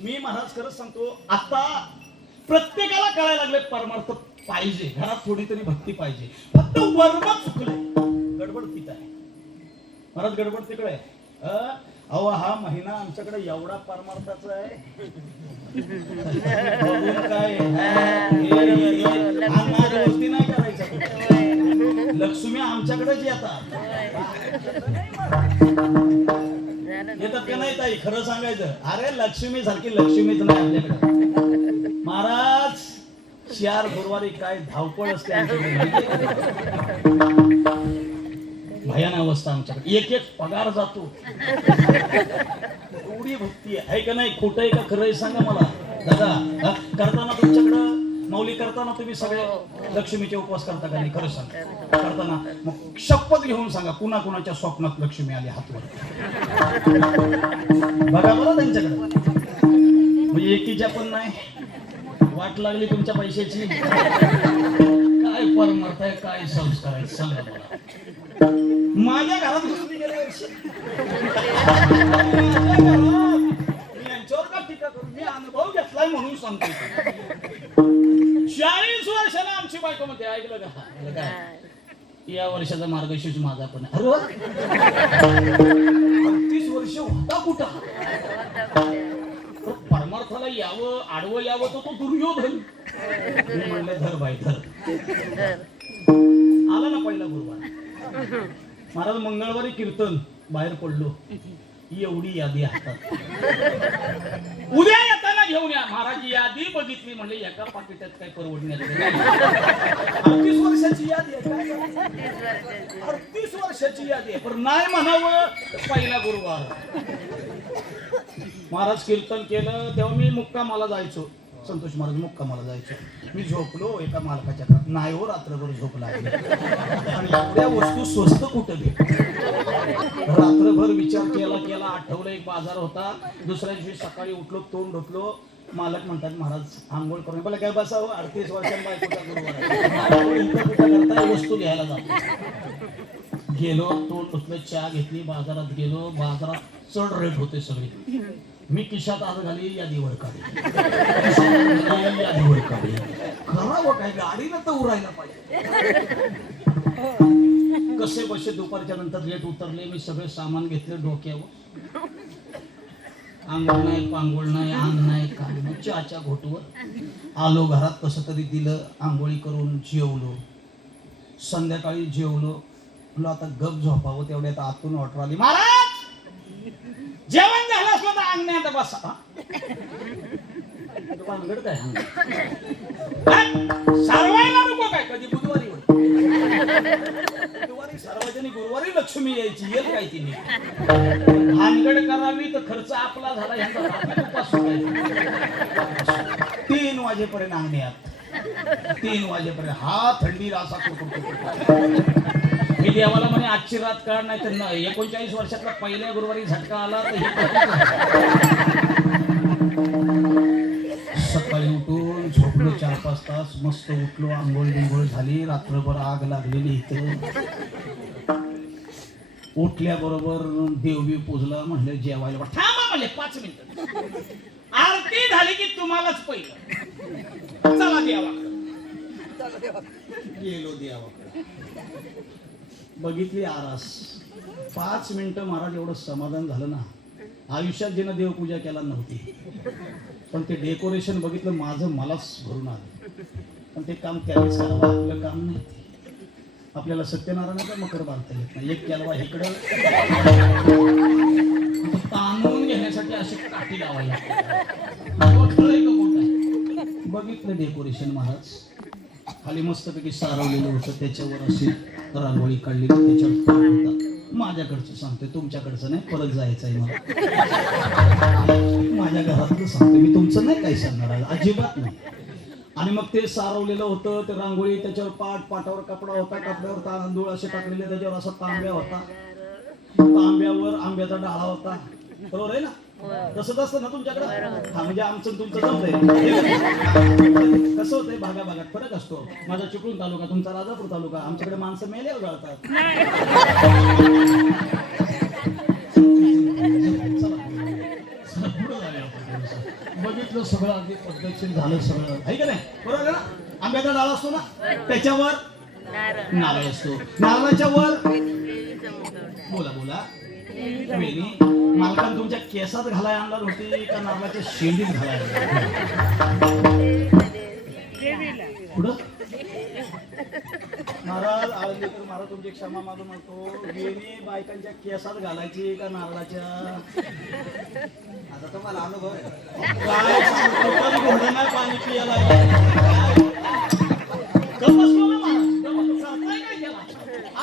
मी महाराज खरंच सांगतो, आता प्रत्येकाला कळायला लागले परमार्थ पाहिजे. घरात थोडी तरी भक्ती पाहिजे. फक्त वर्म चुकले, गडबड तिथं आहे महाराज, गडबड तिकडे आहे. अहो हा महिना आमच्याकडे एवढा परमार्थाचा आहे. काय गोष्टी नाही करायच्या. लक्ष्मी आमच्याकडेच येतात. येतात का नाही ताई, खरं सांगायचं. अरे लक्ष्मी सारखी लक्ष्मीच नाही आपल्याकडे महाराज. 4 गुरुवारी काय धावपळ असते आमच्याकडे, भयान अवस्था आमच्याकडे. एक एक पगार जातो. एवढी भक्ती आहे का नाही, खोटं आहे का खरं आहे सांगा मला दादा. करताना तुमच्याकडं माऊली करताना तुम्ही सगळे लक्ष्मीचे उपवास करता का नाही, खरं सांगा करताना. मग शपथ घेऊन सांगा, कुणा कुणाच्या स्वप्नात लक्ष्मी आली हातवर बघा बरं त्यांच्याकडे. म्हणजे एकीच्या पण नाही, वाट लागली तुमच्या पैशाची. काय परमार्थ आहे, काय संस्कार आहे सांगा मला. माझ्या घरात घुसली गेल्या वर्षी यांच्यावर का टीका करू, मी अनुभव घेतलाय म्हणून सांगतो. 40 वर्षाला आमची बायको मध्ये ऐकलं का काय, या वर्षाचा मार्गशीर्ष माझा पण. अरे 30 वर्ष होता कुठं. परमार्थाला यावं, आडवं यावं तो दुर्योधन. मी म्हणले धर बाई धर. आला ना पहिला गुरुवार महाराज, मंगळवारी कीर्तन, बाहेर पडलो, एवढी यादी हातात. उद्या येताना घेऊन या महाराज. यादी बघितली म्हणले एका पाकिटात काय परवडण्यात. 38 वर्षाची यादी आहे, 38 वर्षाची यादी आहे. पण नाही म्हणावं पहिला गुरुवार. महाराज कीर्तन केलं तेव्हा मी मुक्कामाला जायचो. संतोष महाराज मुक्कामाला जायचो. मी झोपलो एका मालकाच्या घरात. नाही हो, रात्रभर झोप लागली. आणि एवढ्या वस्तू स्वस्त कुठं भेट. रात्रभर विचार केला आठवलं. एक बाजार होता. दुसऱ्या दिवशी सकाळी उठलो, तोंड धुतलो. मालक म्हणतात महाराज आंघोळ करून. मला काय बसावं, 38 वर्षांनी बायकोचा गुरुवार करता वस्तू घ्यायला जातो. गेलो, तोंड धुतलं, चहा घेतली, बाजारात गेलो. बाजारात चढ रेट होते सगळे. मी खिशात हात घाली, यादीवर काढली, यादीवर काढली. करावं काय, गाडीनं तर उरायला पाहिजे. कसे बसे दुपारच्या नंतर रेट उतरले. मी सगळे सामान घेतले डोक्यावर. आंघोळ नाही, पांघोळ नाही, अंग नाही, काम नाही. चहाच्या घोटवर आलो. घरात कसं तरी दिलं, आंघोळी करून जेवलो. संध्याकाळी जेवलो. म्हणलं आता गप झोपावं. तेवढ्यात आतून ऑर्डर आली, महाराज जेवण झालं असलं तर अंगण्यात बसा. भानगड काय सारवायला नको काय. कधी बुधवारी बुधवारी सार्वजनिक, गुरुवारी लक्ष्मी यायची. येत काय तिने भानगड करावी तर खर्च आपला झाला. ह्यांचा 3 वाजेपर्यंत अंगण्यात. 3 वाजेपर्यंत हा थंडी असा कुठं. मी देवाला म्हणे आजची रात काढ, नाही तर 39 वर्षातला पहिल्या गुरुवारी झटका आला तर सकाळी उठून झोपलो 4-5 तास. मस्त उठलो, आंघोळ बिंघोळ झाली. रात्रभर आग लागलेली इथं. उठल्याबरोबर देवबी पूजला. म्हणलं जेवायला थांबा म्हणले 5 मिनिटं. आरती झाली की तुम्हालाच पहिलं चला देवाकडे. गेलो देवाकडे, बघितली आरास. 5 मिनिटं महाराज एवढं समाधान झालं ना. आयुष्यात जिनं देवपूजा केला नव्हती. पण ते डेकोरेशन बघितलं माझं मलाच भरून आलं. पण ते काम त्यावेळेस करावं, आपलं काम नाही. आपल्याला सत्यनारायणाचा मकर बांधता येत नाही. एक केलवा इकडं ताणून घेण्यासाठी अशी काठी लावायला बघितलं डेकोरेशन महाराज. खाली मस्तपैकी सारवलेलं होतं, त्याच्यावर अशी रांगोळी काढलेली, त्याच्यावर पाट होता. माझ्याकडचं सांगतोय, तुमच्याकडचं नाही, परत जायचं आहे मला. माझ्या घरातलं सांगतोय मी, तुमचं नाही काही सांगणार आहे, अजिबात नाही. आणि मग ते सारवलेलं होतं, ते रांगोळी, त्याच्यावर पाट, पाटावर कपडा होता, कपड्यावर तांदूळ असे टाकलेले, त्याच्यावर असा तांब्या होता, तांब्यावर आंब्याचा डाळा होता. बरोबर आहे ना? तसंच असतं ना तुमच्याकडे? हा, म्हणजे आमचं तुमचं जमतंय. कसं होतंय, भागा भागात फरक असतो. माझा चिपळूण तालुका, तुमचा राजापूर तालुका. आमच्याकडे माणसं मेल्यावर जाळतात. बघितलं सगळं, अगदी पद्धतशीर झालं सगळं, आहे का नाही? बरोबर आहे ना? आंब्याचा डाळ असतो ना, त्याच्यावर नारळ असतो, नारळाच्या वर बोला बोला वेणी. मालकान तुमच्या केसात घालाय आणणार होती का नारळाच्या शेंडीत घालाय? पुढं महाराज आळंदीकर महाराज तुमची क्षमा मागून म्हणतो, वेणी बायकांच्या केसात घालायची का नारळाच्या? आता तुम्हाला अनुभव आहे. काय सांगतो, घोडं नाही पाणी पियाला.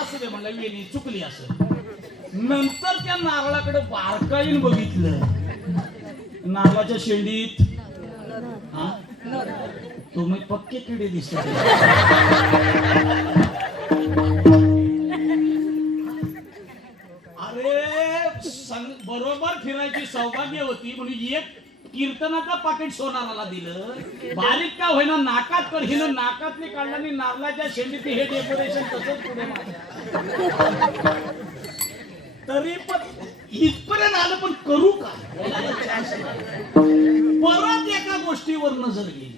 असं ते म्हणलं, वेणी चुकली असं. नंतर त्या नारळाकडे बारकाईन बघितलं, नारळाच्या शेंडीत हा तुम्ही पक्के किडे दिसतात. अरे बरोबर फिरायची सौभाग्य होती म्हणून एक कीर्तनाचं पाकिट सोनाराला दिलं. बारीक का होईना नाकात कर, हिनं नाकातली काढल्याने नारळाच्या शेंडीत हे डेकोरेशन तसंच पुढे माझ्या. तरी पण इथपर्यंत आलं, पण करू का? परत एका गोष्टीवर नजर गेली.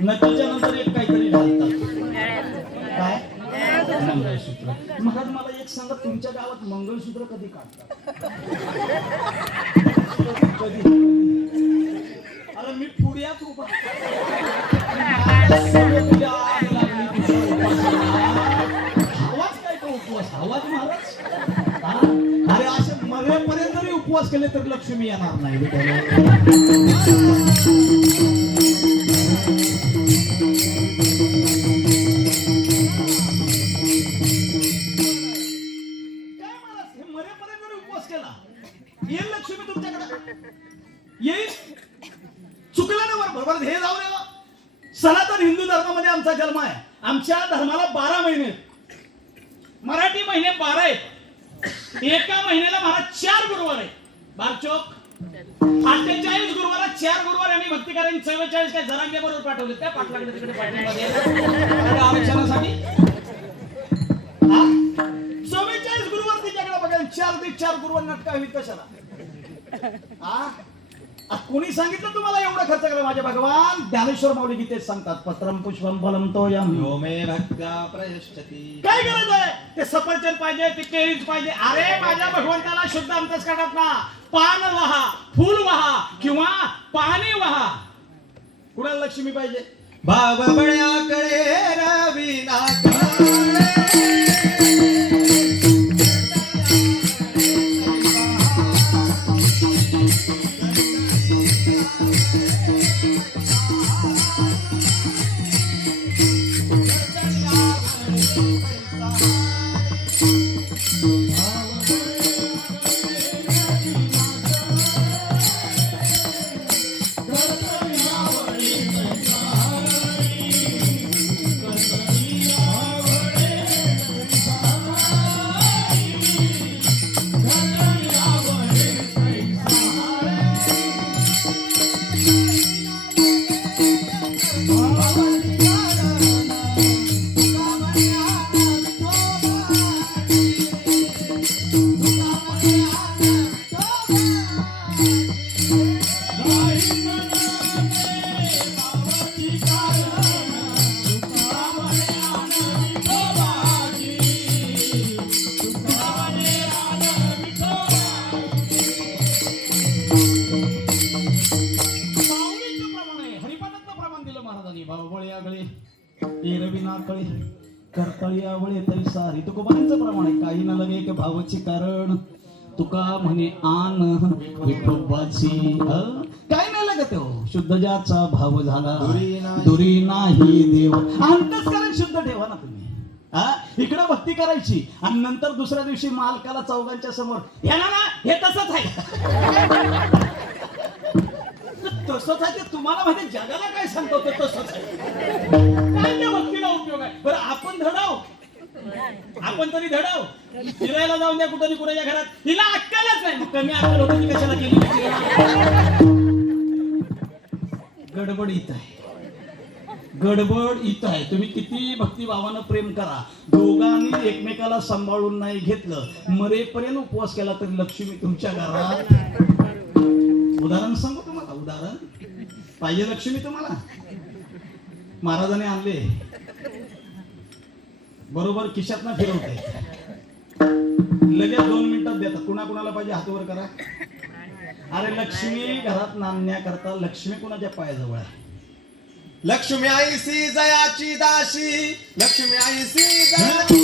नदीच्या नंतर एक काहीतरी घालतात, काय? मंगळसूत्र. महाराज मला एक सांगा, तुमच्या गावात मंगळसूत्र कधी काढतात? कधी? अरे मी पुढ्यात उभा. आवाज काय तो उपवास? आवाज महाराज? अरे असे मरेपर्यंत जरी उपवास केले तर लक्ष्मी येणार नाही. येईल लक्ष्मी तुमच्याकडे, येईल. चुकलं ना बरोबर, हे जाऊ दे. सनातन हिंदू धर्मामध्ये आमचा जन्म आहे. आमच्या धर्माला 12 महिने, मराठी महिने 12 आहेत. एका महिन्याला महाराज 4 गुरुवार आहेत. बारचोक 48 गुरुवार, 4 गुरुवार आणि भक्तिकारांनी 44 काय जरांगे बरोबर पाठवले. त्या पाटलाकडे तिकडे पाठवले आरक्षणासाठी. 44 गुरुवार तिच्याकडे बघायला, 4 गुरुवार नाटक हवी कशाला? कोणी सांगितलं तुम्हाला एवढा खर्च करा? माझे भगवान ज्ञानेश्वर माऊली गीतेत सांगतात, पत्रम पुष्पम फलम तोयम यो मे भक्त्या प्रयच्छति. काय गरज आहे? ते सफरचंद पाहिजे, ते केळीच पाहिजे? अरे माझ्या भगवंताला शुद्ध अंतस्करणात ना पान वहा, फूल वहा किंवा पाणी वहा. कुणाला लक्ष्मी पाहिजे? बाबळ्याकडे रविनाथ आकळी करतळी आवळे तरी सारी तुकोबांचं प्रमाण आहे. काही न लगे एक भावचे कारण तुका म्हणे आन विठोबाची काय नाही लागत हो. शुद्ध ज्याचा भाव झाला दुरी नाही देव. अंतस्करण शुद्ध ठेवा ना तुम्ही. इकडं भक्ती करायची आणि नंतर दुसऱ्या दिवशी मालकाला चौघांच्या समोर हे ना हे तसंच आहे. तसंच आहे ते तुम्हाला माहिती जगाला काय सांगतो ते तसंच आहे. काय त्या भक्तीला उपयोग आहे बरं. आपण धडाव आपण तरी धडाव फिरायला जाऊन द्या कुठं कुणाच्या घरात. हिला अक्कलच नाही. मग कमी अक्कल होती कशाला केली. गडबड इथं आहे. गडबड इथं आहे. तुम्ही किती भक्तिभावानं प्रेम करा, दोघांनी एकमेकाला सांभाळून नाही घेतलं, मरेपर्यंत उपवास केला तरी लक्ष्मी तुमच्या घरात. उदाहरण सांगू तुम्हाला. उदाहरण पाहिजे लक्ष्मी तुम्हाला. महाराजांनी आणले बरोबर खिशातनं फिरवते लगेच 2 मिनिटात देतात. कुणाला पाहिजे हातवर करा. अरे लक्ष्मी घरात नांदण्याकरता लक्ष्मी कुणाच्या पायाजवळ आहे. लक्ष्मी आईसी जयाची दाशी, लक्ष्मी आईसी जयाची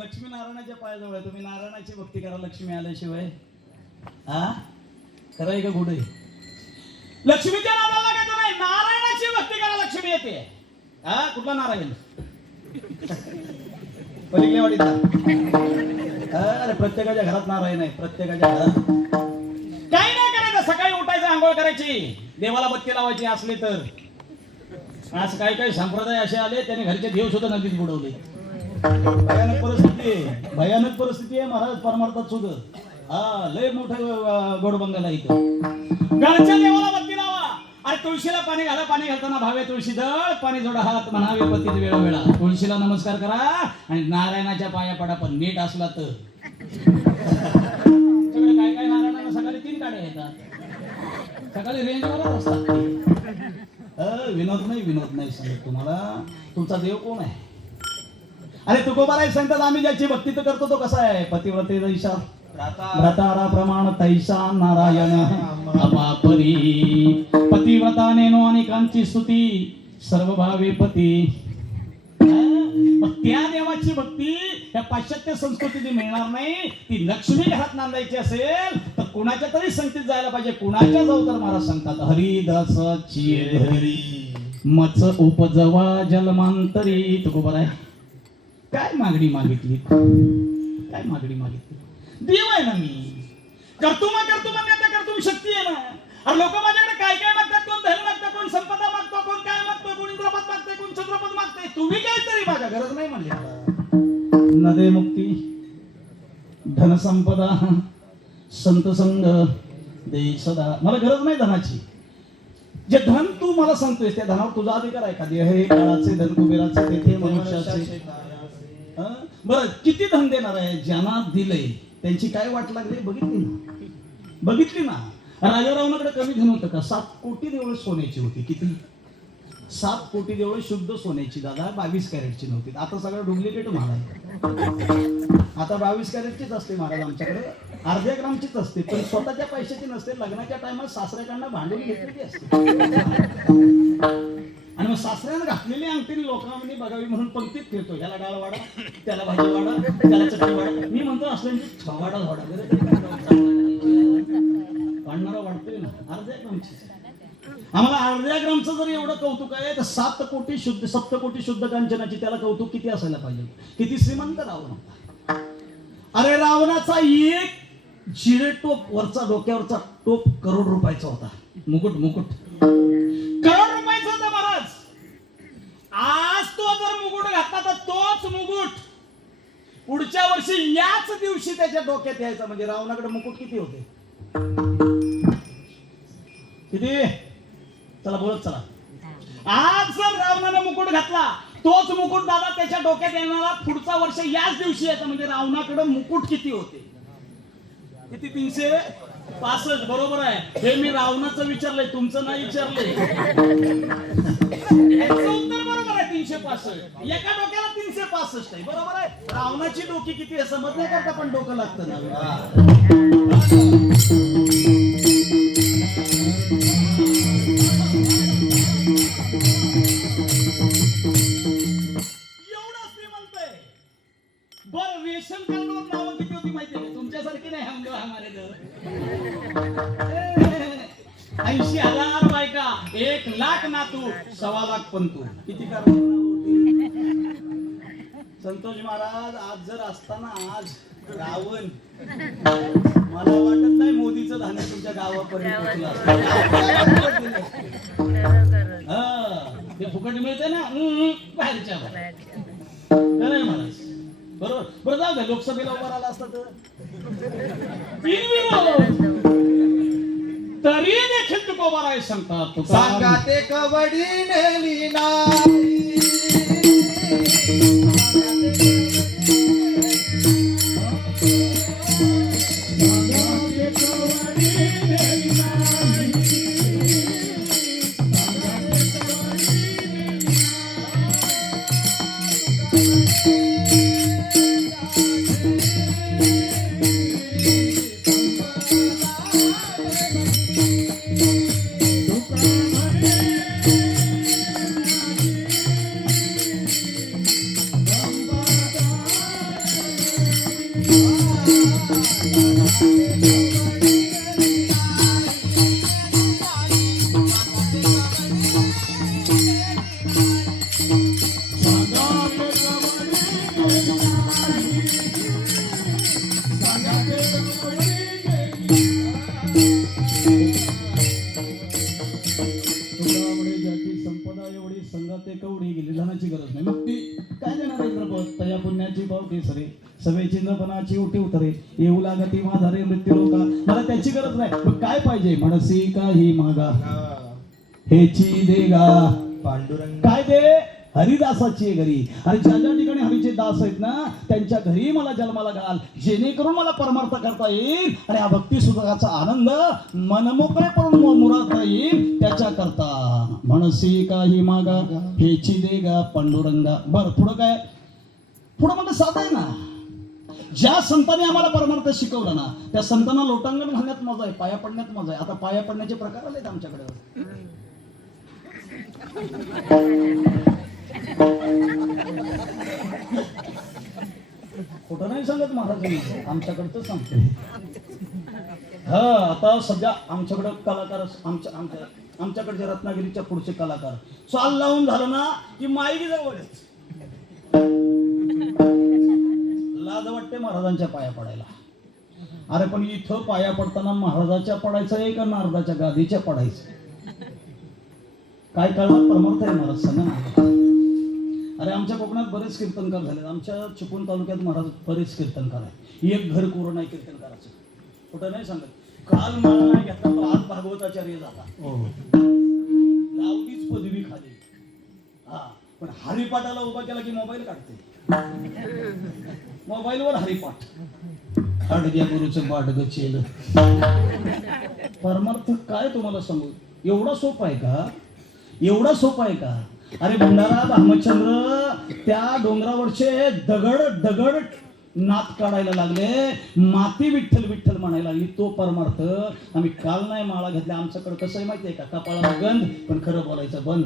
लक्ष्मी नारायणाच्या पायाजवळ आहे. तुम्ही नारायणाची भक्ती करा लक्ष्मी आल्याशिवाय. खरं का गुढे लक्ष्मीच्या नादाला लागायचं नाही. नारायणाची भक्ती करा लक्ष्मी येते. कुठला नारायण पलीकडेवाडीचा. अरे प्रत्येकाच्या घरात नारायण आहे. प्रत्येकाच्या घरात काही नाही करायचं. सकाळी उठायचं, आंघोळ करायची, देवाला बत्ती लावायची असली तर. आज काही संप्रदाय असे आले त्याने घरचे देव सुद्धा नदीत बुडवले. भयानक परिस्थिती आहे. भयानक परिस्थिती आहे महाराज परमार्थात सुद्धा. लय मोठं गोडबंगाला इथं. घरच्या देवाला बत्ती लावा. अरे तुळशीला पाणी घाला. पाणी घालताना भावे तुळशी दळ, पाणी जोडा हात म्हणावे पतीत वेळोवेळा. तुळशीला नमस्कार करा आणि नारायणाच्या पाया पडा. पण नीट असला तर तुमच्याकडे काय नारायणाला सकाळी 3 काड्या येतात. सकाळी रेंजवरच असतात. विनोद नाही सांगत तुम्हाला. तुमचा देव कोण आहे. अरे तुकोबाराय सांगतात आम्ही ज्याची भक्ती तर करतो तो कसा आहे. पतिव्रते जैसा व्रतारा प्रमाण तैसा नारायण अपापरी. पतिव्रता नेनो अनेकांची स्तुती सर्व भावे पती. त्या देवाची भक्ती त्या पाश्चात्य संस्कृतीने मिळणार नाही. ती लक्ष्मी घरात नांदायची असेल तर कुणाच्या तरी संगतीत जायला पाहिजे. कुणाच्या जाऊ तर महाराज सांगतात हरिदासाची हरी मच उपजवा जलमांतरी. तुकोबाराय काय मागणी मागितली. काय मागणी मागितली. देव आहे ना मी. करतो म्हणण्याचा करतो शक्ती आहे ना. अरे लोक माझ्याकडे काय मागतात. कोण धन मागतात, कोण संपदा मागतो, कोण काय मागतो, कोण इंद्रपद मागतोय, कोण चंद्रपद मागतोय. तुम्ही काय तरी माझ्या गरज नाही म्हणली. नदे मुक्ती धनसंपदा संत संग दे सदा. मला गरज नाही धनाची. जे धन तू मला सांगतोयस त्या धनावर तुझा अधिकार आहे का. हे काळाचे धन कुबेराचे तेथे मनुष्याचे. बरं किती धन देणार आहे. ज्यांना दिले त्यांची काय वाट लागली बघितली ना. राजारावनाकडे कमी धन होतं का. 7 कोटी देवळ सोन्याची होती. किती 7 कोटी देवळं शुद्ध सोन्याची दादा, 22 कॅरेटची नव्हती. आता सगळं डुप्लिकेट महाराज. आता 22 कॅरेटचीच असते महाराज आमच्याकडे, अर्ध्या ग्रामचीच असते, पण स्वतःच्या पैशाची नसते. लग्नाच्या टायमात सासऱ्याकडनं भांडून घेतलेली असते. आणि मग सासऱ्यानं घातलेली अंगठी लोकांनी बघावी म्हणून पंक्तीत फिरतो. ह्याला डाळ वाडा, त्याला भाजी वाडा, त्याला चटणी वाडा. मी म्हणतो असल्याची छवाडा वाडा काढणारा वाढतोय ना, अर्ध्या ग्रामची. आम्हाला अर्ध्या ग्रामचं जर एवढं कौतुक आहे तर 7 कोटी शुद्ध, 7 कोटी शुद्ध कांचनाची त्याला कौतुक किती असायला पाहिजे. किती श्रीमंत रावण होता. अरे रावणाचा एक जिरे टोप वरचा, डोक्यावरचा टोप करोड रुपयाचा होता. मुकुट करोड रुपयाचा होता महाराज. आज तो जर मुकुट घातला तर तोच मुकुट पुढच्या वर्षी याच दिवशी त्याच्या डोक्यात यायचा. म्हणजे रावणाकडे मुकुट किती होते, किती? चला बोलत चला. आज जर रावणाने मुकुट घातला तोच मुकुट दादा त्याच्या डोक्यात येणारा पुढचा वर्ष याच दिवशी यायचा. म्हणजे रावणाकडे मुकुट किती होते, किती? 365. बरोबर आहे. हे मी रावणाचं विचारलंय, तुमचं नाही विचारलंय. उत्तर बरोबर आहे, 365. एका डोक्याला 365 आहे. बरोबर आहे. रावणाची डोकी किती आहे समजण्याकरता पण डोकं लागतं ना. बरं, रेशन कार्डवर नावं किती होती माहिती आहे? तुमच्यासारखी नाही. हमारे 80,000 बायका, 1,00,000 नातू, 1,25,000 पंतू. किती कारण संतोष महाराज आज जर असताना आज रावण, मला वाटत नाही मोदीचं धान्य तुमच्या गावापर्यंत पोहोचलं असतं. ते फुकट मिळते ना बाहेरच्या नाही महाराज. बरोबर. बरं जाऊ द्या, लोकसभेला उभा राहिला असता तर तरी देखील तू उभा राहायला सांगतात. सांगा ते कबड्डी नेली नाही. सवेचिंद्रपणाची उठी उतरे येऊ लागती माझारे मृत्यू लोका. मला त्याची गरज नाही. काय पाहिजे? म्हणसी काही मागा हेची देगा पांडुरंग. काय दे? हरिदासाची घरी. आणि ज्या ज्या ठिकाणी हरीचे दास आहेत ना त्यांच्या घरी मला जन्माला घाल, जेणेकरून मला परमार्थ करता येईल आणि हा भक्ती सुखाचा आनंद मनमोकळेपणे मुरादता येईल त्याच्या करता. म्हणसी काही मागा हेची देगा पांडुरंगा. बरं पुढं काय? पुढं म्हणजे साधं आहे ना. ज्या संतांनी आम्हाला परमार्थ शिकवला ना त्या संतांना लोटांगण घालण्यात मजा आहे, पाया पडण्यात मजा आहे. आता पाया पडण्याचे प्रकार आलेत आमच्याकडे. कुठं नाही सांगत महाराजांनी, आमच्याकडचं सांगतो. हा आता सध्या आमच्याकडं कलाकार, आमच्याकडचे रत्नागिरीच्या पुढचे कलाकार चाल लावून झालं ना की माईक जवळ लाज वाटते महाराजांच्या पाया पडायला. अरे पण इथं पाया पडताना महाराजाच्या पडायचं आहे का नारदाच्या गादीच्या पडायचं? काय कळणार? परमार्थ आहे महाराज सांगा. अरे आमच्या कोकणात बरेच कीर्तनकार झाले. आमच्या चिपळूण तालुक्यात महाराज बरेच कीर्तनकार आहे. एक घर कोर नाही कीर्तनकाराचं. कुठं नाही सांगत. काल मला नाही घेतला तो आज भागवताचार्य झाला. लावलीच पदवी खाली. हा पण हरिपाठाला उभा केला की मोबाईल काढते. मोबाईलवर हरिपाठ. अडग्या गुरुचं बाडग चेल. परमार्थ काय तुम्हाला सांगू? एवढा सोपा आहे का? एवढं सोपं आहे का? अरे भंडारा भामचंद्र त्या डोंगरावरचे दगड दगड नात काढायला लागले, माती विठ्ठल विठ्ठल म्हणायला लागली. तो परमार्थ आम्ही काल नाही माळा घेतल्या. आमच्याकडे कसं आहे माहितीये का? कपाळाला गंध पण खरं बोलायचं बंद.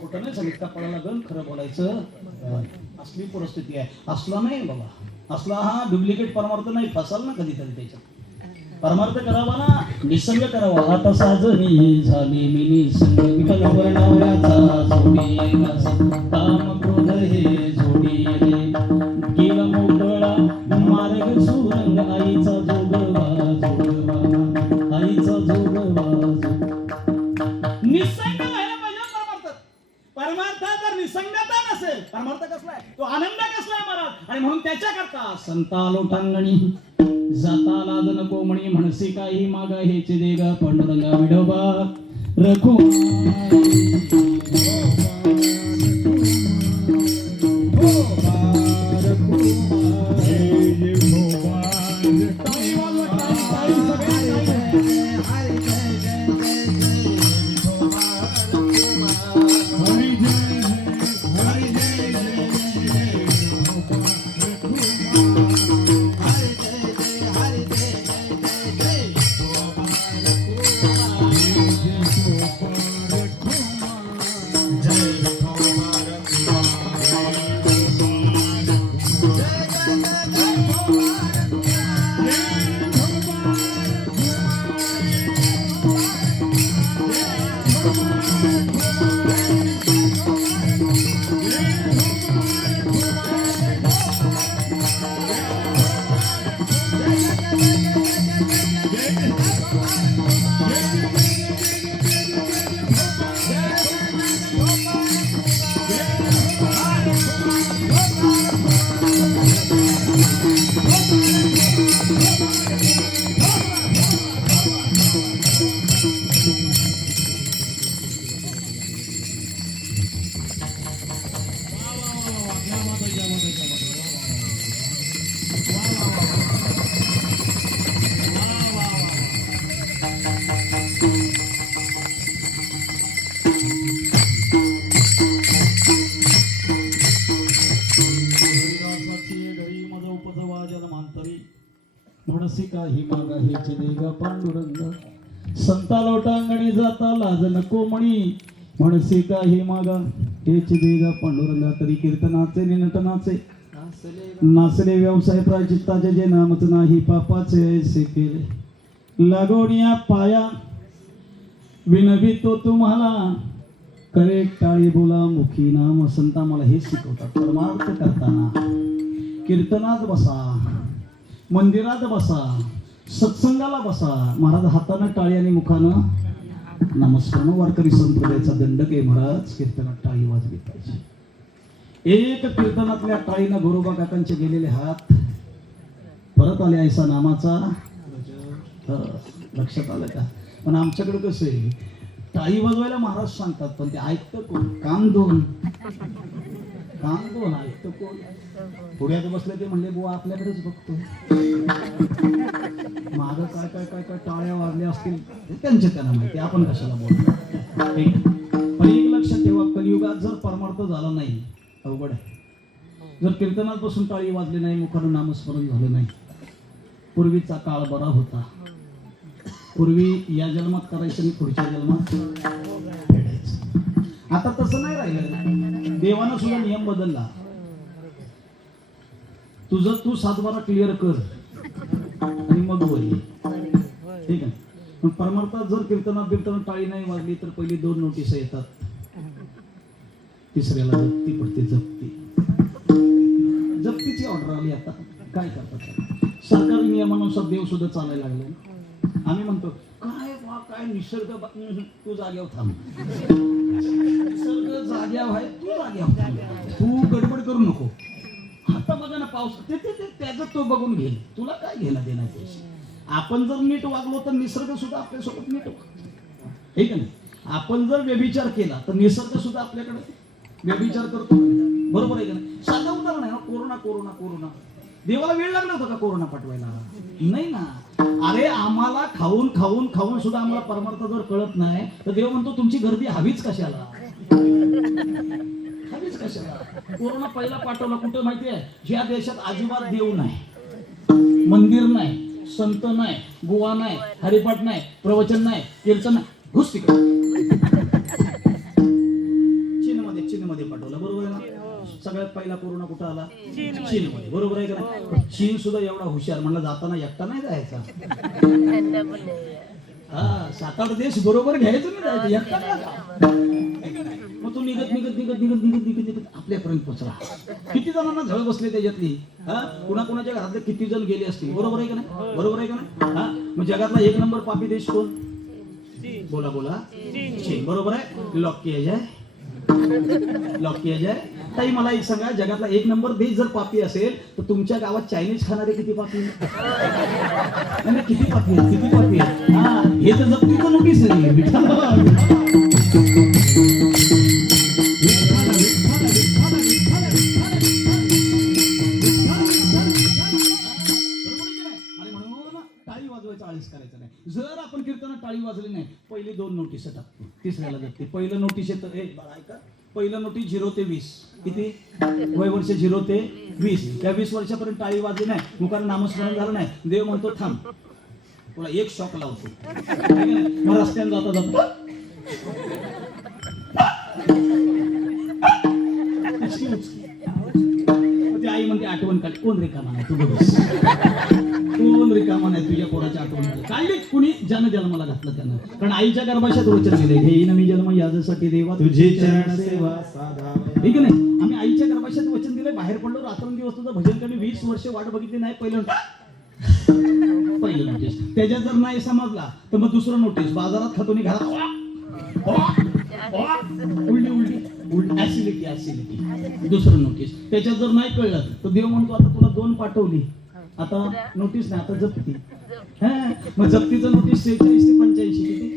खोटं नाही सांगित, कपाळाला गंध खरं बोलायचं बंद. असली परिस्थिती आहे. असला नाही बाबा, असला हा डुप्लिकेट परमार्थ नाही. फसाल ना कधीतरी त्याच्यात. परमार्थ करावा ना, निसंग करावा. आता साजनी झाली मी निसंग, विठ्ठल वर्णावयाचा जोडी काम क्रोध हे जोडी गेला मोकळा मार्ग सुरंग आईचा जोगवा जोगवा आईचा जोगवा निसंग व्हायला पाहिजे परमार्थ. परमार्थ जर निसंगता नसेल, परमार्थ कसला आहे? तो आनंद कसला आहे महाराज? आणि म्हणून त्याच्याकरता संता लोटांगणी जाता लाज नको म्हणी, म्हणसी काही मागा हेचे देगा पांडुरंगा विठोबा रखू. म्हणसी काही मागा हेचे देगा पांडुरंग संता लोटांगणी जाता लाज नको म्हणी, म्हणसी काही मागा हेचे देगा पांडुरंगा. तरी कीर्तनाचे निनटनाचे नाचले व्यवसाय प्रायचित्ताचे, जे नामच नाही पापाचे ऐसे केले लागोनिया पाया विनवितो तुम्हाला. करे टाळी बोला मुखी नाम. संता मला हे शिकवतात. परमार्थ करताना कीर्तनात बसा, मंदिरात बसा, सत्संगाला बसा. महाराज हातानं टाळी आणि मुखानं नमस्कार. वारकरी संप्रदायाचा दंडक आहे महाराज, कीर्तनात टाळी वाजली पाहिजे. एक कीर्तनातल्या टाळीनं गोरोबा काकांचे गेलेले हात परत आले ऐसा नामाचा. लक्षात आलं का? पण आमच्याकडे कसं आहे, टाळी वाजवायला महाराज सांगतात पण ते ऐकतं कोण? कान दोन ऐकतं कोण? पुढ्यात बसले ते म्हणले बुवा आपल्याकडेच बघतो. माग काय काय काय काय टाळ्या वाजल्या असतील त्यांना माहिती, आपण कशाला बोलतो. पण एक लक्षात ठेवा, कलियुगात जर परमार्थ झाला नाही अवघड आहे. जर कीर्तनात बसून टाळी वाजली नाही, मुखानं नामस्मरण झालं नाही. पूर्वीचा काळ बरा होता. पूर्वी या जन्मात करायचं आणि पुढच्या जन्मात फेडायचं. आता तसं नाही राहिलं. देवानं सुद्धा नियम बदलला. तुझं तू 7-12 क्लिअर कर आणि मग वय. ठीक आहे. पण परमार्थात जर कीर्तनात टाळी नाही वाजली तर पहिली 2 नोटीस येतात. तिसऱ्याला जप्ती पडते. जप्तीची ऑर्डर आली. आता काय करतात? सरकारी नियमानुसार देव सुद्धा चालायला लागले. आम्ही म्हणतो काय वा काय निसर्ग, तू जाग्यावर थांब. निसर्ग जाग्यावर आहे, तू जाग्यावर थांब. तू गडबड करू नको. आता बघा ना पाऊस, ते त्याचं तो बघून घेईल. तुला काय घेणं देणार पैसे? आपण जर नीट वागलो तर निसर्ग सुद्धा आपल्यासोबत नीट वागतो. ठीक आहे ना? आपण जर व्यभिचार केला तर निसर्ग सुद्धा आपल्याकडे व्यभिचार करतो. बरोबर आहे का नाही? साधं उदाहरण आहे ना, कोरोना. देवाला वेळ लागला होता का कोरोना पाठवायला? नाही ना. अरे आम्हाला खाऊन खाऊन खाऊन सुद्धा आम्हाला परमार्थ जर कळत नाही तर देव म्हणतो तुमची गर्दी हवीच कशाला? हवीच कशाला? कोरोना पहिला पाठवला कुठे माहितीये? ज्या देशात अजिबात देव नाही, मंदिर नाही, संत नाही, बुवा नाही, हरिपाठ नाही, प्रवचन नाही, कीर्तन नाही, घुस तिकडे. चीनमध्ये पाठवलं, बरोबर आहे ना? सगळ्यात पहिला कोरोना कुठं आला? चीनमध्ये, बरोबर आहे का? चीन सुद्धा एवढा हुशार, म्हणलं जाताना एकटा नाही जायचा. हा 7-8 देश बरोबर घ्यायचं नाही, जायचं एकटा नाही जायचं. मग तो निघत आपल्यापर्यंत पोचला. किती जणांना झळ बसले त्याच्यातली? हा कुणाच्या घरातले किती जण गेले असतील, बरोबर आहे का नाही? बरोबर आहे का नाही? हा मग जगातला 1 नंबर पापी देश कोण? बोला चीन, बरोबर आहे. लॉक किया जाए. ताई मला एक सांगा, जगातला 1 नंबर देश जर पापी असेल तर तुमच्या गावात चायनीज खाणारे किती पापी? किती पापी आहेत? हा हे तर जप्तीचं नोटीस आहे. टाळी वाजवायचा आळस करायचा नाही. जर आपण कीर्तनात टाळी वाजली नाही, पहिली 2 नोटीस टाकतो, तिसऱ्याला जाते. पहिलं नोटीस येतं, ऐका, पहिलं नोटीस 0 ते 20. किती वय वर्ष? 0 ते 20. त्या 20 वर्षापर्यंत टाळी वाजली नाही, मुखाने नामस्मरण झालं नाही, देव म्हणतो थांब, तुला एक शॉक लावतो. मग रस्त्याने जाता ती आई म्हणते आठवण काढ. कोण रिकामा नाही? तू बघ, कोण रिकामा नाही तुझ्या पोराची आठवण काढली? कुणी? ज्यानं जन्माला घातलं त्यानं. कारण आईच्या गर्भाशात वचन दिले, घेईन मी जन्म यासाठी देवा तुझे चरण सेवा साधा. ठीक आहे नाही? आम्ही आईच्या गर्भाशात वचन दिले, बाहेर पडलो, रात्रंदिवस तुझं भजन करणे, 20 वर्ष वाट बघितली नाही. पहिलं नोटीस. त्याच्यात जर नाही समजला तर मग दुसरं नोटीस, बाजारात खातो घरात उलटी ऍसिडिटी. दुसरं नोटीस. त्याच्यात जर नाही कळलं तर देव म्हणतो आता तुला 2 पाठवली, आता नोटीस नाही, आता जप्ती. मग जप्तीचं नोटीस 46 ते 85. किती?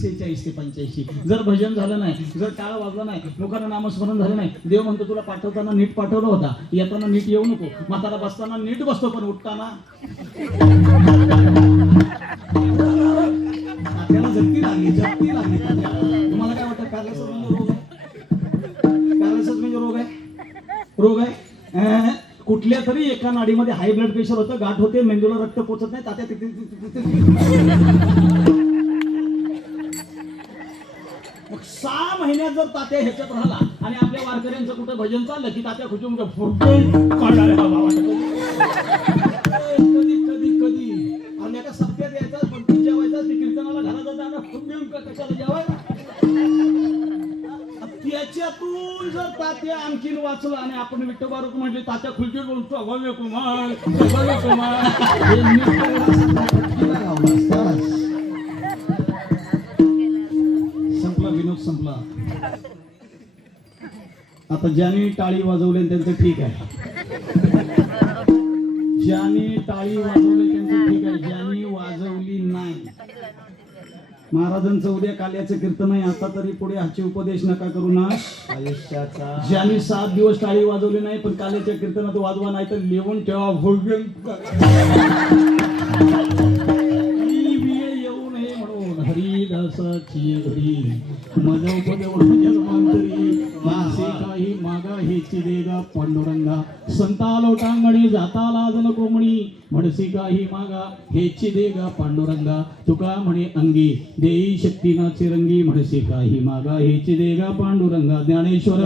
46 ते 85. जर भजन झालं नाही, जर टाळ वाजला नाही, लोकांना नामस्मरण झालं नाही, देव म्हणतो तुला पाठवताना नीट पाठवला होता, येताना नीट येऊ नको. म्हातारा बसताना नीट बसतो पण उठताना त्याला जप्ती लागली. तुम्हाला काय वाटतं? पॅरालिसिस म्हणजे रोग आहे. कुठल्या तरी एका नाडीमध्ये हाय ब्लड प्रेशर होतं, गाठ होते, मेंदूला रक्त पोचत नाही, तात्या मग 6 महिन्यात जर तात्या ह्याच्यात राहिला आणि आपल्या वारकऱ्यांचं कुठं भजन चाललं की तात्या खुचून कधी आणि एका सप्त्यात यायचा, पण जेवायचा, ते कीर्तनाला घरात जाता कशाला जेवायला? त्याच्यातून जर तात्या आणखीन वाचलं आणि आपण विठोबा रुक म्हटले, तात्या खुलची बोलतो भव्य कुमार. संपला विनोद, संपला. आता ज्यांनी टाळी वाजवली त्यांचं ठीक आहे, ज्यांनी टाळी वाजवली त्यांचं ठीक आहे, ज्यांनी वाजवली नाही. महाराजांचं उद्या काल्याचं कीर्तन आहे, आता तरी पुढे ह्याचे उपदेश नका करू ना आयुष्याचा. ज्यांनी 7 दिवस टाळी वाजवली नाही पण काल्याच्या कीर्तनात वाजवा, नाही तर लिहून ठेवा भोग्य येऊ नये म्हणून. हरिदासाची घरी मज जन्मांतरी मासे काही मागा हेची देगा पांडुरंगा. संता लोटांगणी जाता लाज नको म्हणी, म्हणसी काही मागा हेची देगा पांडुरंगा. तुका म्हणे अंगी देई शक्तीना चिरंगी, म्हणसी काही मागा हेची देगा पांडुरंगा. ज्ञानेश्वर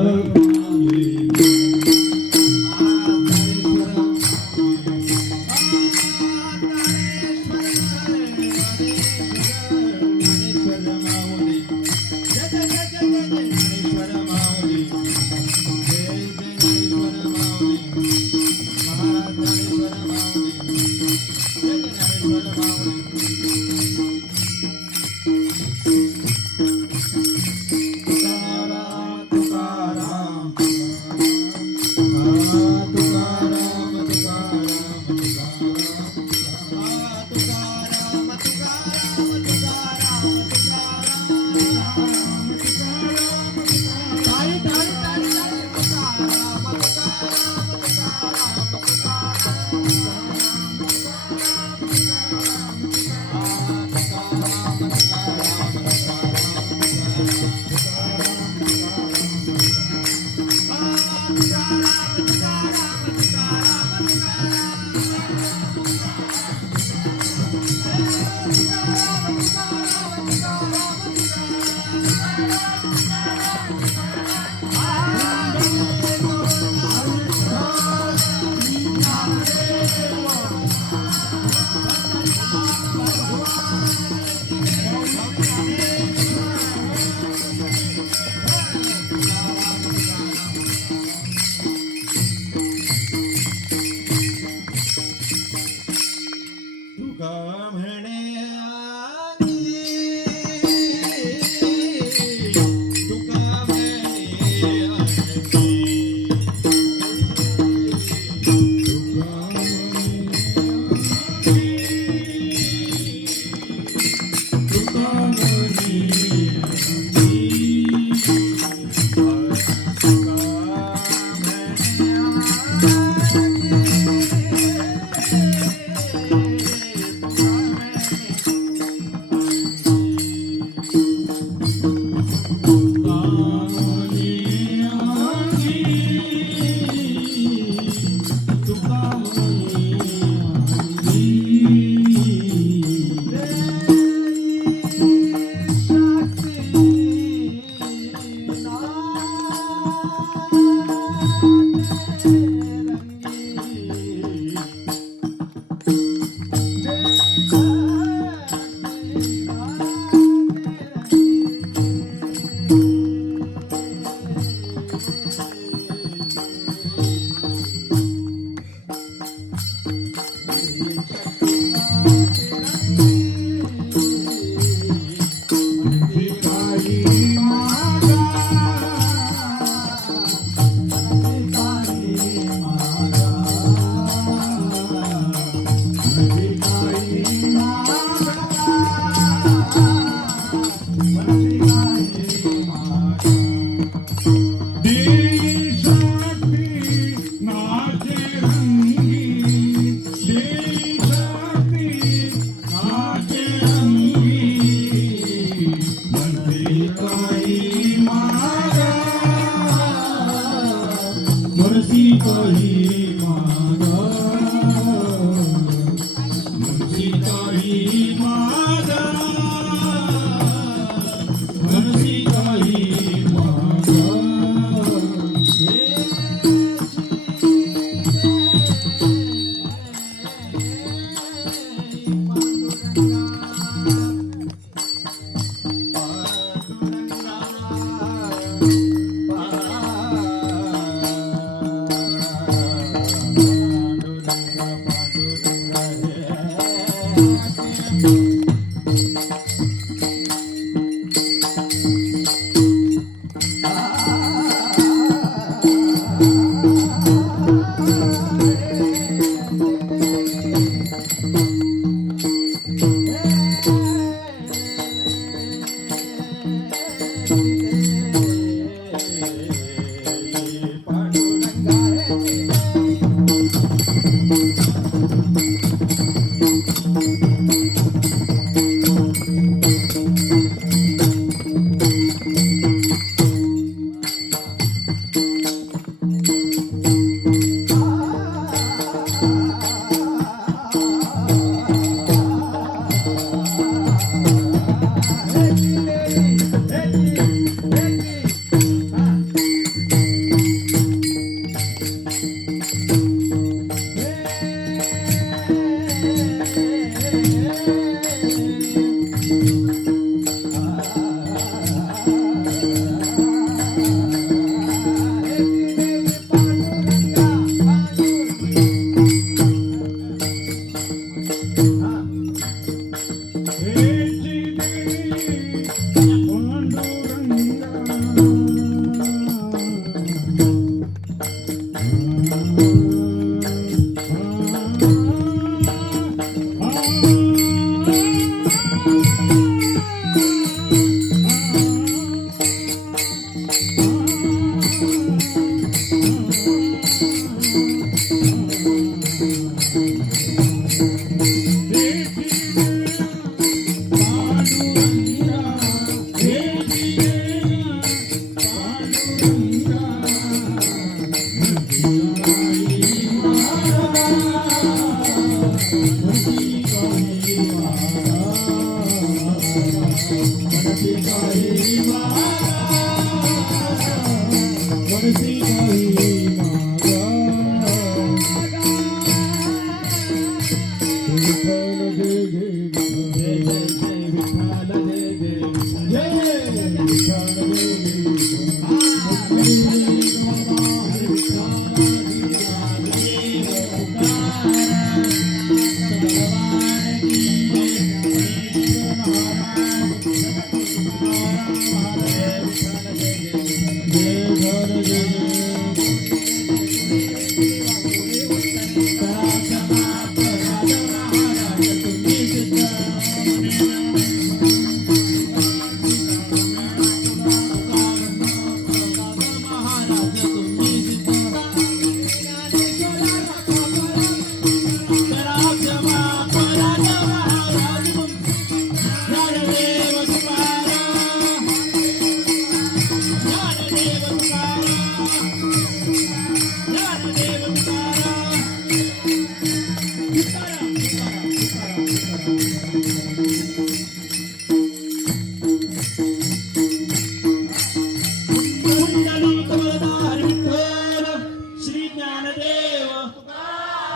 श्री ज्ञानदेव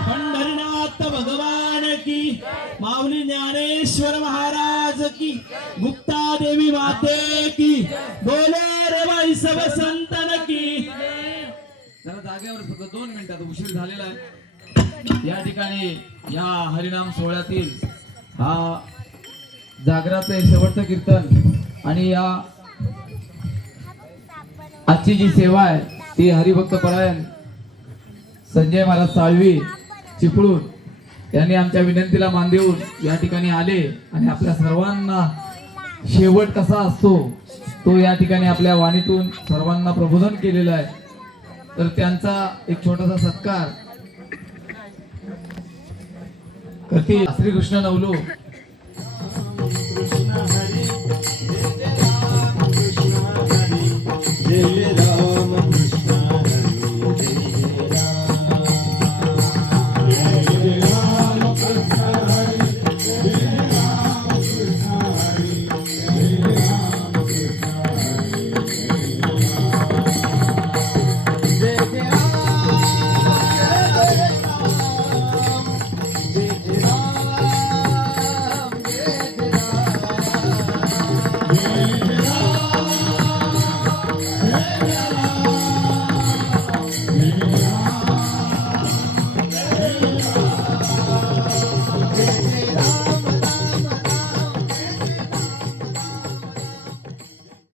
पंढरीनाथ भगवान की, माऊली ज्ञानेश्वर महाराज की, गुप्ता देवी माते की, बोले रे भाई सब संतन की. जरा जागेवर फक्त 2 मिनिटात उशीर झालेला आहे. या ठिकाणी या हरिनाम सोहळ्यातील हा जागराचे शेवटचं कीर्तन आणि या आजची जी सेवा आहे ती हरिभक्त परायण संजय महाराज साळवी चिपळूण यांनी आमच्या विनंतीला मान देऊन या ठिकाणी आले आणि आपल्या सर्वांना शेवट कसा असतो तो या ठिकाणी आपल्या वाणीतून सर्वांना प्रबोधन केलेलं आहे. तर त्यांचा एक छोटासा सत्कार करते श्रीकृष्ण नवलो